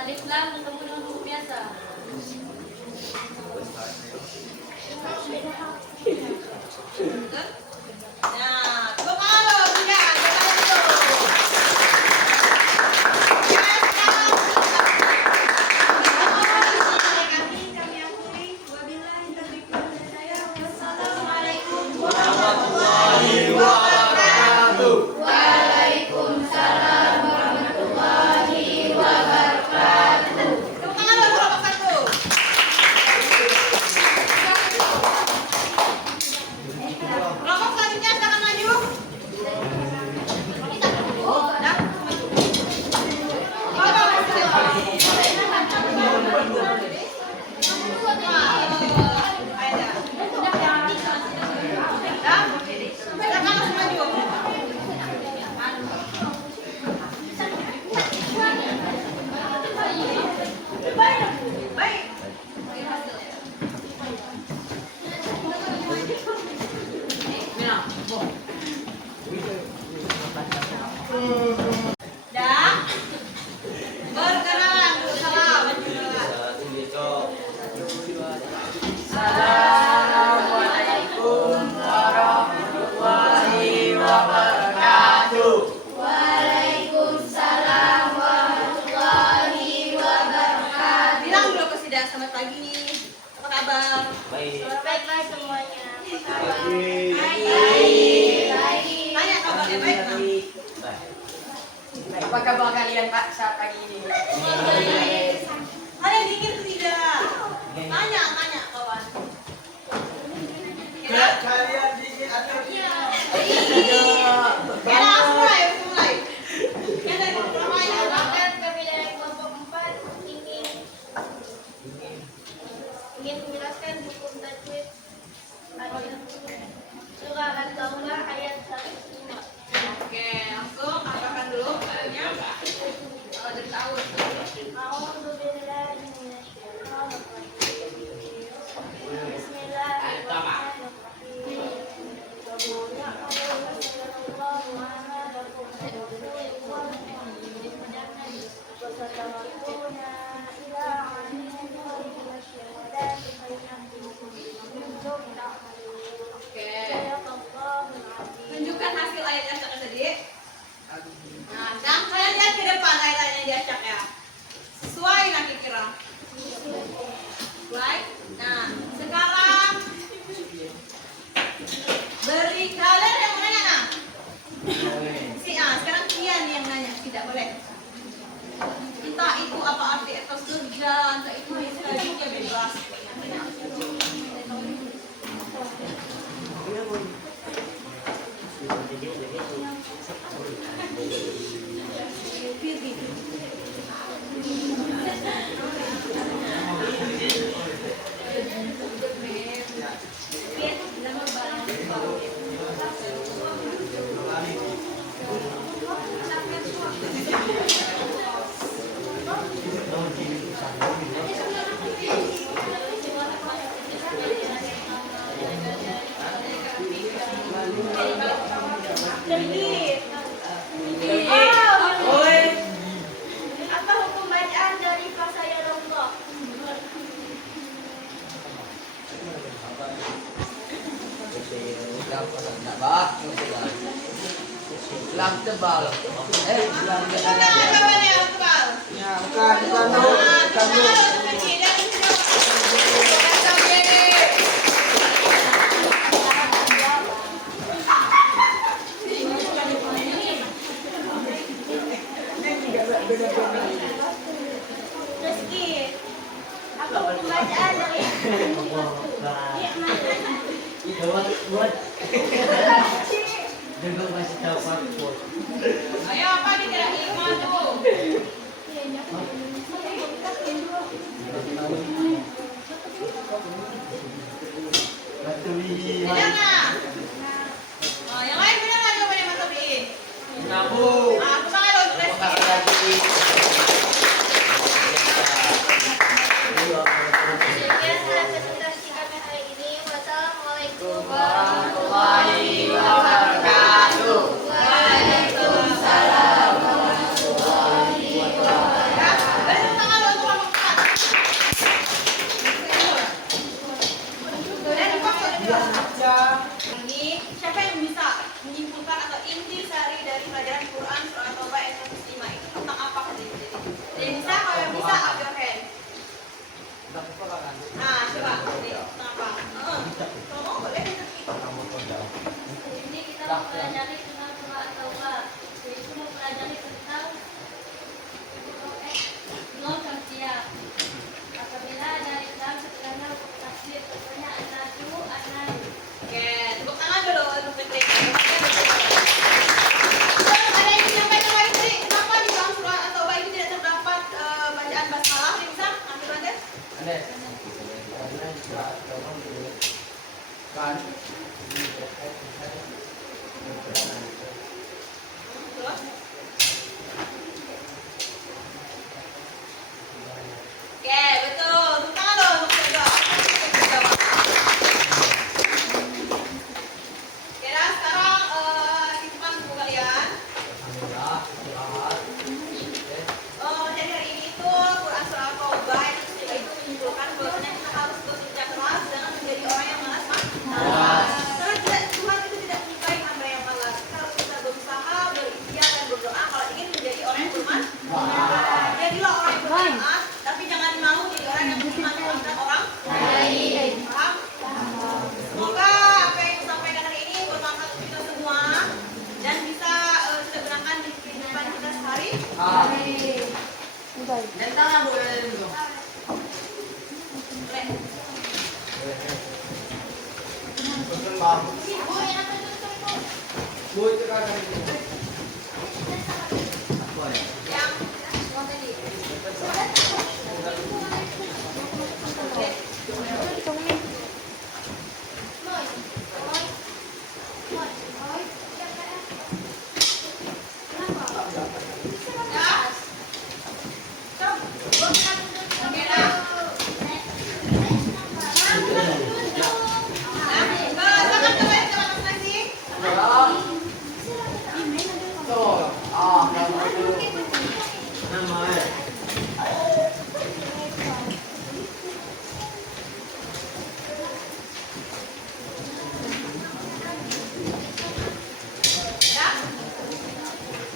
Alif lam bertemu dengan huruf biasa. Betul? Nah, tepuk tangan dulu, Bunda. Jangan dulu. Kami akhiri. Wabillahi taufiq wal hidayah. Wassalamualaikum warahmatullahi wabarakatuh. Waalaikumsalam warahmatullahi wabarakatuh. Tepuk tangan dulu kelompok satu. Kelompok selanjutnya silakan maju. Dah, maju. Silakan langsung maju. Baik. Dah. Berkenalan dulu, salam. Assalamualaikum warahmatullahi wabarakatuh. Waalaikumsalam warahmatullahi wabarakatuh. Bilang dulu ke Sida, selamat pagi. Apa kabar? Baiklah semuanya. Tanya kabarnya baik, Mam. Apa kabar kalian Pak saat pagi ini? Kalian dingin atau tidak? Tanya kawan. Ya, Kalian dingin atau tidak? ya langsung mulai. Ya dari kelompok lain. Bahkan kami dari kelompok 4 ingin menjelaskan hukum tajwid surah At-Taubah ayat 105. Oke, langsung angkatkan dulu kaliannya. Dari tahun. A'udzu billahi minasyaitonir rajim. Bismillahirrahmanirrahim. Ya'lamu a'malakum wa satarakuna ila 'alimin ghaibi wasyahadati Oke. Sadaqallahul 'azim. Tunjukkan hasil ayat acak tadi. Nah, sekarang kalian lihat ke depan ayat-ayat yang diacak ya. Sesuai nanti kira. Sesuai. Nah, sekarang beri kalian yang menanya nah. Si A, sekarang Kian yang nanya, tidak boleh. Entah itu apa arti etos kerja, entah itu selanjutnya bebas. Apa hukum bacaan dari Fasayarullah? Lam tebal. Lam Tunjukkan jawabannya, Iqbal. Ya, bukan dulu. Bukan dulu. Rizki. Apa hukum bacaan dari Ayo apa dikira iman tuh? Benar nggak? Oh, yang lain benar nggak jawabannya Mas Sofi? Ah, aku tangan dong untuk Reski. Sekian saja presentasi kami hari ini. Wassalamualaikum Warahmatullahi wabarakatuh. Waalaikumsalam. Ya, beri tepuk tangan dong untuk kelompok 4. Dan ini siapa yang bisa menyimpulkan atau inti sari dari pelajaran Quran surah At-Taubah ayat 105 itu tentang apa katanya? Ada yang bisa? Kalau yang bisa, up your hand. Nah, coba. Nih, tentang apa? Kalau mau boleh. Ini kita mempelajari tentang surah At-Taubah, yaitu mempelajari tentang belum siap. Apabila ada Islam setelahnya hukum tafsir, contohnya an-naju, an-naju. Oke, tepuk tangan dulu untuk Fitri. Terus ada yang menyampaikan lagi tadi, kenapa di dalam surah At-Taubah itu tidak terdapat bacaan basmalah? Yang bisa ngambil aja. Terus? Oke, betul. Tepuk tangan dong untuk Fitri. Oke, dah sekarang di depan buku kalian. Jadi hari ini itu Quran surah At-Taubah itu menyimpulkan bahwasanya kita harus bekerja keras, jangan menjadi orang yang malas. Karena Tuhan itu tidak menyukai hamba yang malas. Kita harus bisa berusaha, berikhtiar dan berdoa kalau ingin menjadi orang yang bermanfaat. Jadilah orang yang bermanfaat, tapi jangan mau jadi orang yang memanfaatkan orang lain. Paham? Semoga apa yang disampaikan hari ini bermanfaat untuk kita semua dan bisa kita gunakan di kehidupan kita sehari. Dan tangan boleh dulu. Bu itu kan Yang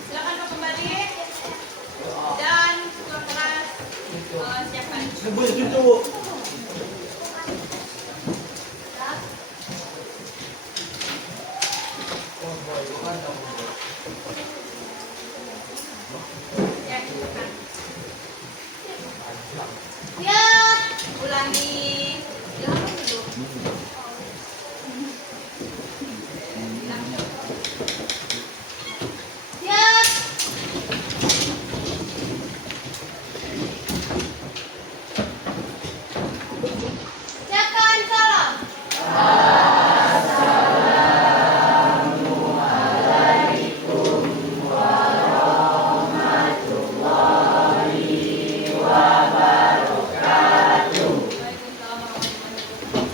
silakan kembali dan keras siapkan. Sebut itu. Ya, silakan. Ya. Ulangi. Ya. Siapkan salam.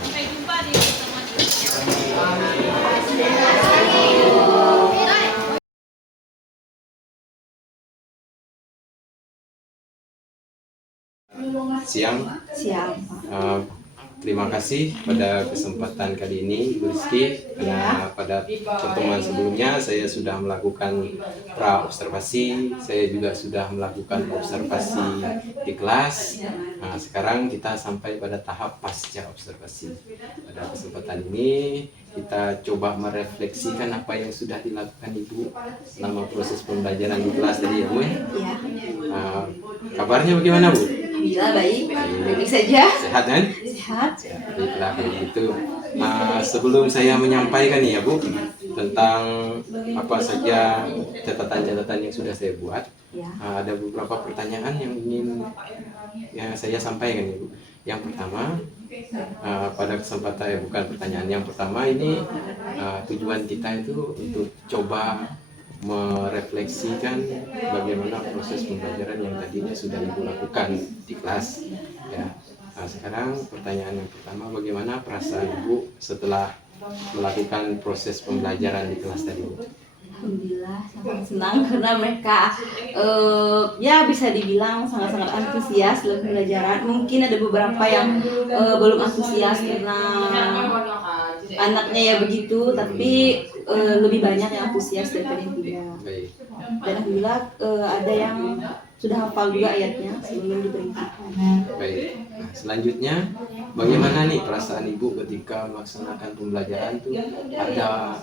Sampai jumpa di pertemuan berikutnya. Siang. Terima kasih pada kesempatan kali ini Bu Rizky, karena pada pertemuan sebelumnya saya sudah melakukan pra-observasi, saya juga sudah melakukan observasi di kelas. Nah, sekarang kita sampai pada tahap pasca observasi. Pada kesempatan ini kita coba merefleksikan apa yang sudah dilakukan Ibu selama proses pembelajaran di kelas tadi ya Bu. Iya, Kabarnya bagaimana Bu? alhamdulillah baik, baik saja. Sehat kan? Sehat. Baiklah kalau gitu. Sebelum saya menyampaikan ya Bu, tentang apa saja catatan-catatan yang sudah saya buat. Ya. Ada beberapa pertanyaan yang ingin saya sampaikan, Ibu. Yang pertama, pada kesempatan bukan pertanyaan. Yang pertama ini tujuan kita itu untuk coba merefleksikan bagaimana proses pembelajaran yang tadinya sudah Ibu lakukan di kelas. Ya. Sekarang pertanyaan yang pertama, bagaimana perasaan Ibu setelah melakukan proses pembelajaran di kelas tadi, Bu? Alhamdulillah sangat senang karena mereka ya bisa dibilang sangat-sangat antusias dalam pembelajaran. Mungkin ada beberapa yang belum antusias karena anaknya ya begitu, tapi lebih banyak yang antusias daripada yang tidak. Baik. Dan alhamdulillah ada yang sudah hafal juga ayatnya sebelum diberitakan. Baik. Nah, selanjutnya, bagaimana nih perasaan Ibu ketika melaksanakan pembelajaran tuh ada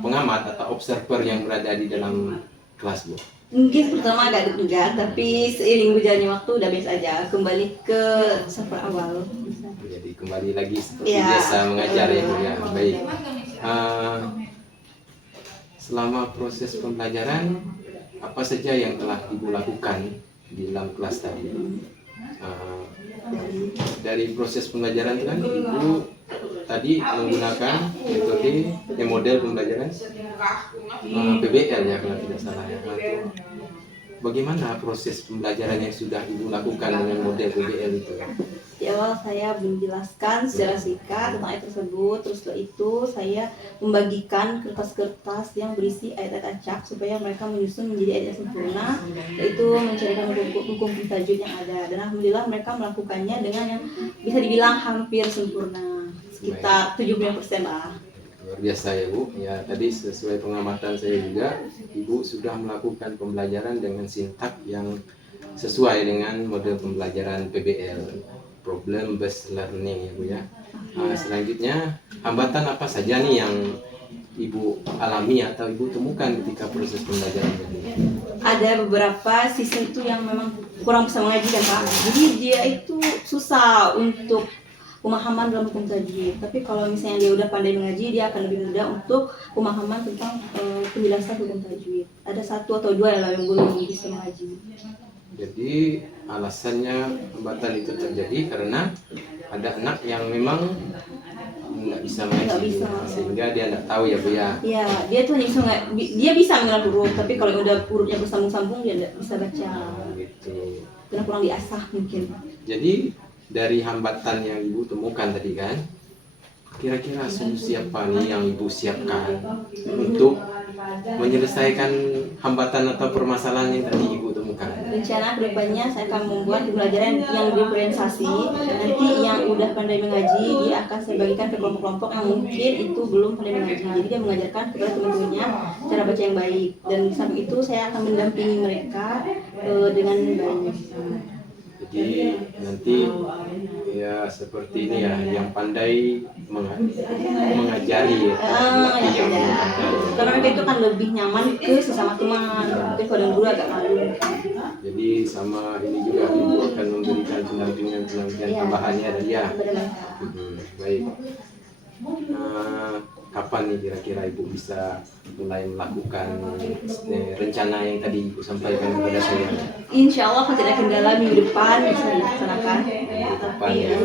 pengamat atau observer yang berada di dalam kelas, Bu? Mungkin pertama agak deg-degan, tapi seiring berjalannya waktu udah biasa aja, kembali ke seperti awal. Jadi kembali lagi seperti Ya. biasa mengajar ya, Bu ya. Baik. Selama proses pembelajaran, apa saja yang telah Ibu lakukan di dalam kelas tadi? Dari proses pembelajaran itu kan Ibu tadi menggunakan model pembelajaran PBL ya kalau tidak salah ya. Bagaimana proses pembelajaran yang sudah Ibu lakukan dengan model PBL itu? Di awal saya menjelaskan secara singkat tentang ayat tersebut, terus setelah itu saya membagikan kertas-kertas yang berisi ayat-ayat acak supaya mereka menyusun menjadi ayat yang sempurna, yaitu mencarikan hukum tajwid yang ada. Dan alhamdulillah mereka melakukannya dengan yang bisa dibilang hampir sempurna, sekitar 70% lah. Luar biasa ya, Bu. Ya, tadi sesuai pengamatan saya juga, Ibu sudah melakukan pembelajaran dengan sintak yang sesuai dengan model pembelajaran PBL, Problem Based Learning ya, Bu ya. Selanjutnya, hambatan apa saja nih yang Ibu alami atau Ibu temukan ketika proses pembelajaran ini? Ada beberapa siswa itu yang memang kurang bisa mengaji kan Pak. Jadi dia itu susah untuk pemahaman dalam hukum tajwid. Tapi kalau misalnya dia udah pandai mengaji, dia akan lebih mudah untuk pemahaman tentang penjelasan hukum tajwid. Ada satu atau dua yang belum bisa mengaji. Jadi alasannya hambatan itu terjadi karena ada anak yang memang nggak bisa mengaji, sehingga dia nggak tahu ya, Bu ya. Iya, dia tuh hanya bisa dia bisa mengenal huruf, tapi kalau udah hurufnya bersambung-sambung dia nggak bisa baca. Gitu. Karena kurang diasah mungkin. Jadi dari hambatan yang Ibu temukan tadi kan, kira-kira solusi apa nih yang Ibu siapkan untuk menyelesaikan hambatan atau permasalahan yang tadi Ibu temukan? Rencana kedepannya saya akan membuat pembelajaran yang diferensiasi. Nanti yang udah pandai mengaji dia akan saya bagikan ke kelompok-kelompok yang mungkin itu belum pandai mengaji. Jadi dia mengajarkan kepada teman-temannya cara baca yang baik. Dan di samping itu saya akan mendampingi mereka dengan baik. Jadi nanti ya seperti ini ya, yang pandai mengajari ya, tapi yang belum pandai. Karena mereka itu kan lebih nyaman ke sesama teman. Mungkin kalau yang dulu agak malu. Jadi sama ini juga Ibu akan memberikan pendampingan tambahannya dan ya. Baik. Kapan nih kira-kira Ibu bisa mulai melakukan rencana yang tadi Ibu sampaikan kepada saya? Insya Allah kalau tidak kendala minggu depan bisa dilaksanakan. Minggu depan ya.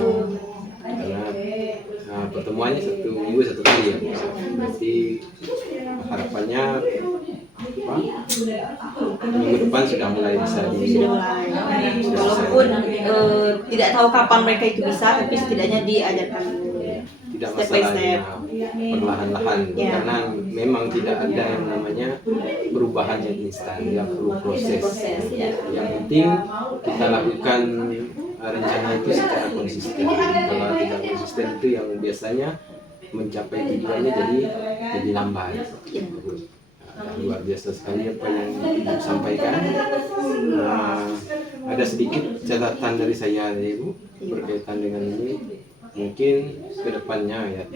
Karena pertemuannya 1 minggu 1 kali ya. Berarti harapannya apa? Minggu depan sudah mulai bisa Sudah mulai. Walaupun tidak tahu kapan mereka itu bisa, tapi setidaknya diajarkan dulu. tidak Step by masalahnya step. perlahan-lahan Ya. karena memang tidak ada yang namanya perubahan yang instan, ya perlu proses. Ya. Yang penting kita lakukan rencana itu secara konsisten. Kalau tidak konsisten itu yang biasanya mencapai tujuannya jadi lambat. Ya. Luar biasa sekali apa yang Ibu sampaikan. Ada sedikit catatan dari saya ya, Ibu berkaitan dengan ini. Mungkin kedepannya ya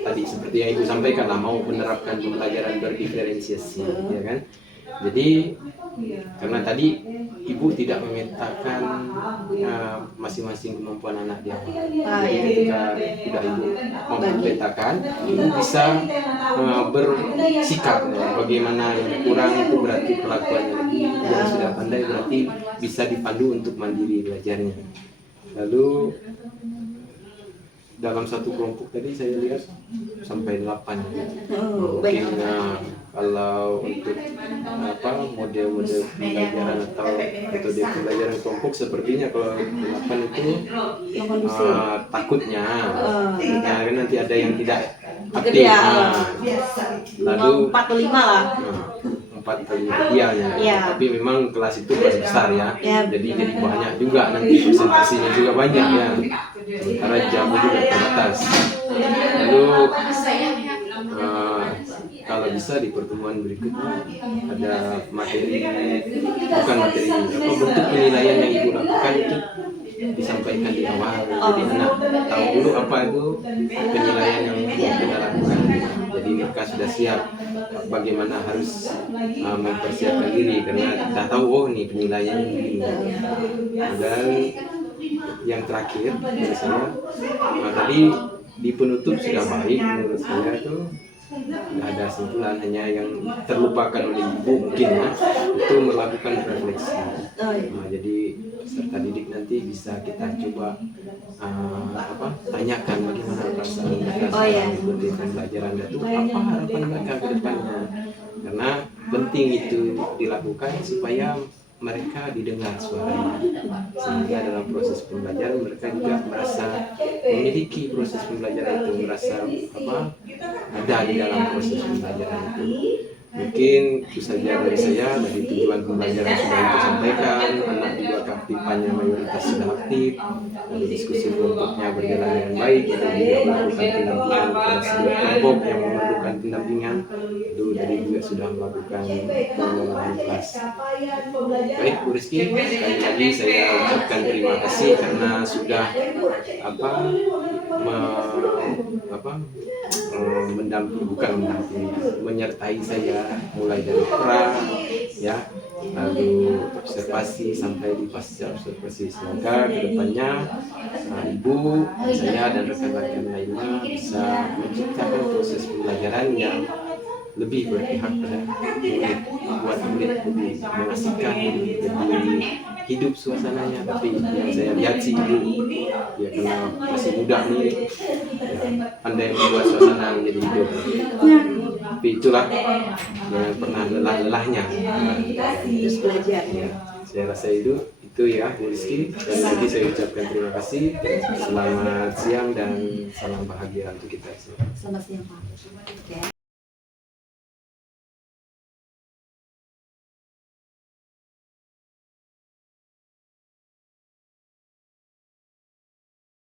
tadi seperti yang Ibu sampaikan lah, mau menerapkan pembelajaran berdiferensiasi ya kan. Jadi karena tadi ibu tidak memetakan masing-masing kemampuan anak dia. Jadi ketika sudah ibu memetakan, ibu bisa bersikap bagaimana yang kurang itu berarti perlakuannya lebih, yang sudah pandai berarti bisa dipandu untuk mandiri belajarnya. Lalu dalam satu kelompok tadi saya lihat sampai 8. Mungkin kalau untuk model-model pembelajaran atau metode pembelajaran kelompok sepertinya kalau 8 itu takutnya kan nanti ada yang tidak aktif. Lalu 4 atau 5 lah. 4 atau 5 ya. Tapi memang kelas itu kelas besar ya. Jadi banyak juga nanti presentasinya juga banyak ya. Sementara jam juga terbatas. Lalu kalau bisa di pertemuan berikutnya ada materi, bukan materi, bentuk penilaian yang ibu lakukan itu disampaikan di awal. Jadi anak tahu dulu apa itu penilaian yang kita lakukan. Jadi mereka sudah siap bagaimana harus mempersiapkan diri karena sudah tahu nih penilaian ini. Dan yang terakhir menurut saya tadi di penutup sudah baik menurut saya itu. Ada simpulan hanya yang terlupakan oleh ibu mungkin ya, itu melakukan refleksi. Jadi peserta didik nanti bisa kita coba tanyakan bagaimana perasaan mereka mengikuti pembelajaran itu, apa harapan mereka ke depannya, karena penting itu dilakukan supaya mereka didengar suaranya, sehingga dalam proses pembelajaran mereka juga merasa memiliki proses pembelajaran itu, merasa ada di dalam proses pembelajaran itu. Mungkin itu saja dari saya, dari tujuan pembelajaran sudah kita sampaikan, anak juga keaktifannya mayoritas sudah aktif, lalu diskusi kelompoknya berjalan dengan baik, dan juga melakukan pendampingan kepada sebuah kelompok yang memerlukan pendampingan, itu tadi juga sudah melakukan pengelolaan kelas. Baik Bu Rizky, sekali lagi saya ucapkan terima kasih karena sudah menyertai saya mulai dari pra ya, lalu observasi sampai di pasca observasi. Semoga kedepannya ibu, saya dan rekan-rekan lainnya bisa menciptakan proses pembelajaran yang lebih berpihak pada murid, buat murid lebih mengasihkan, lebih hidup suasananya. Tapi yang saya lihat sih ibu ya, karena masih muda nih ya, pandai membuat suasana menjadi hidup. Tapi itulah jangan pernah lelah-lelahnya Terus belajar. ya. Saya rasa itu ya Bu Rizky, dan lagi saya ucapkan terima kasih, selamat siang dan salam bahagia untuk kita semua. Selamat siang Pak.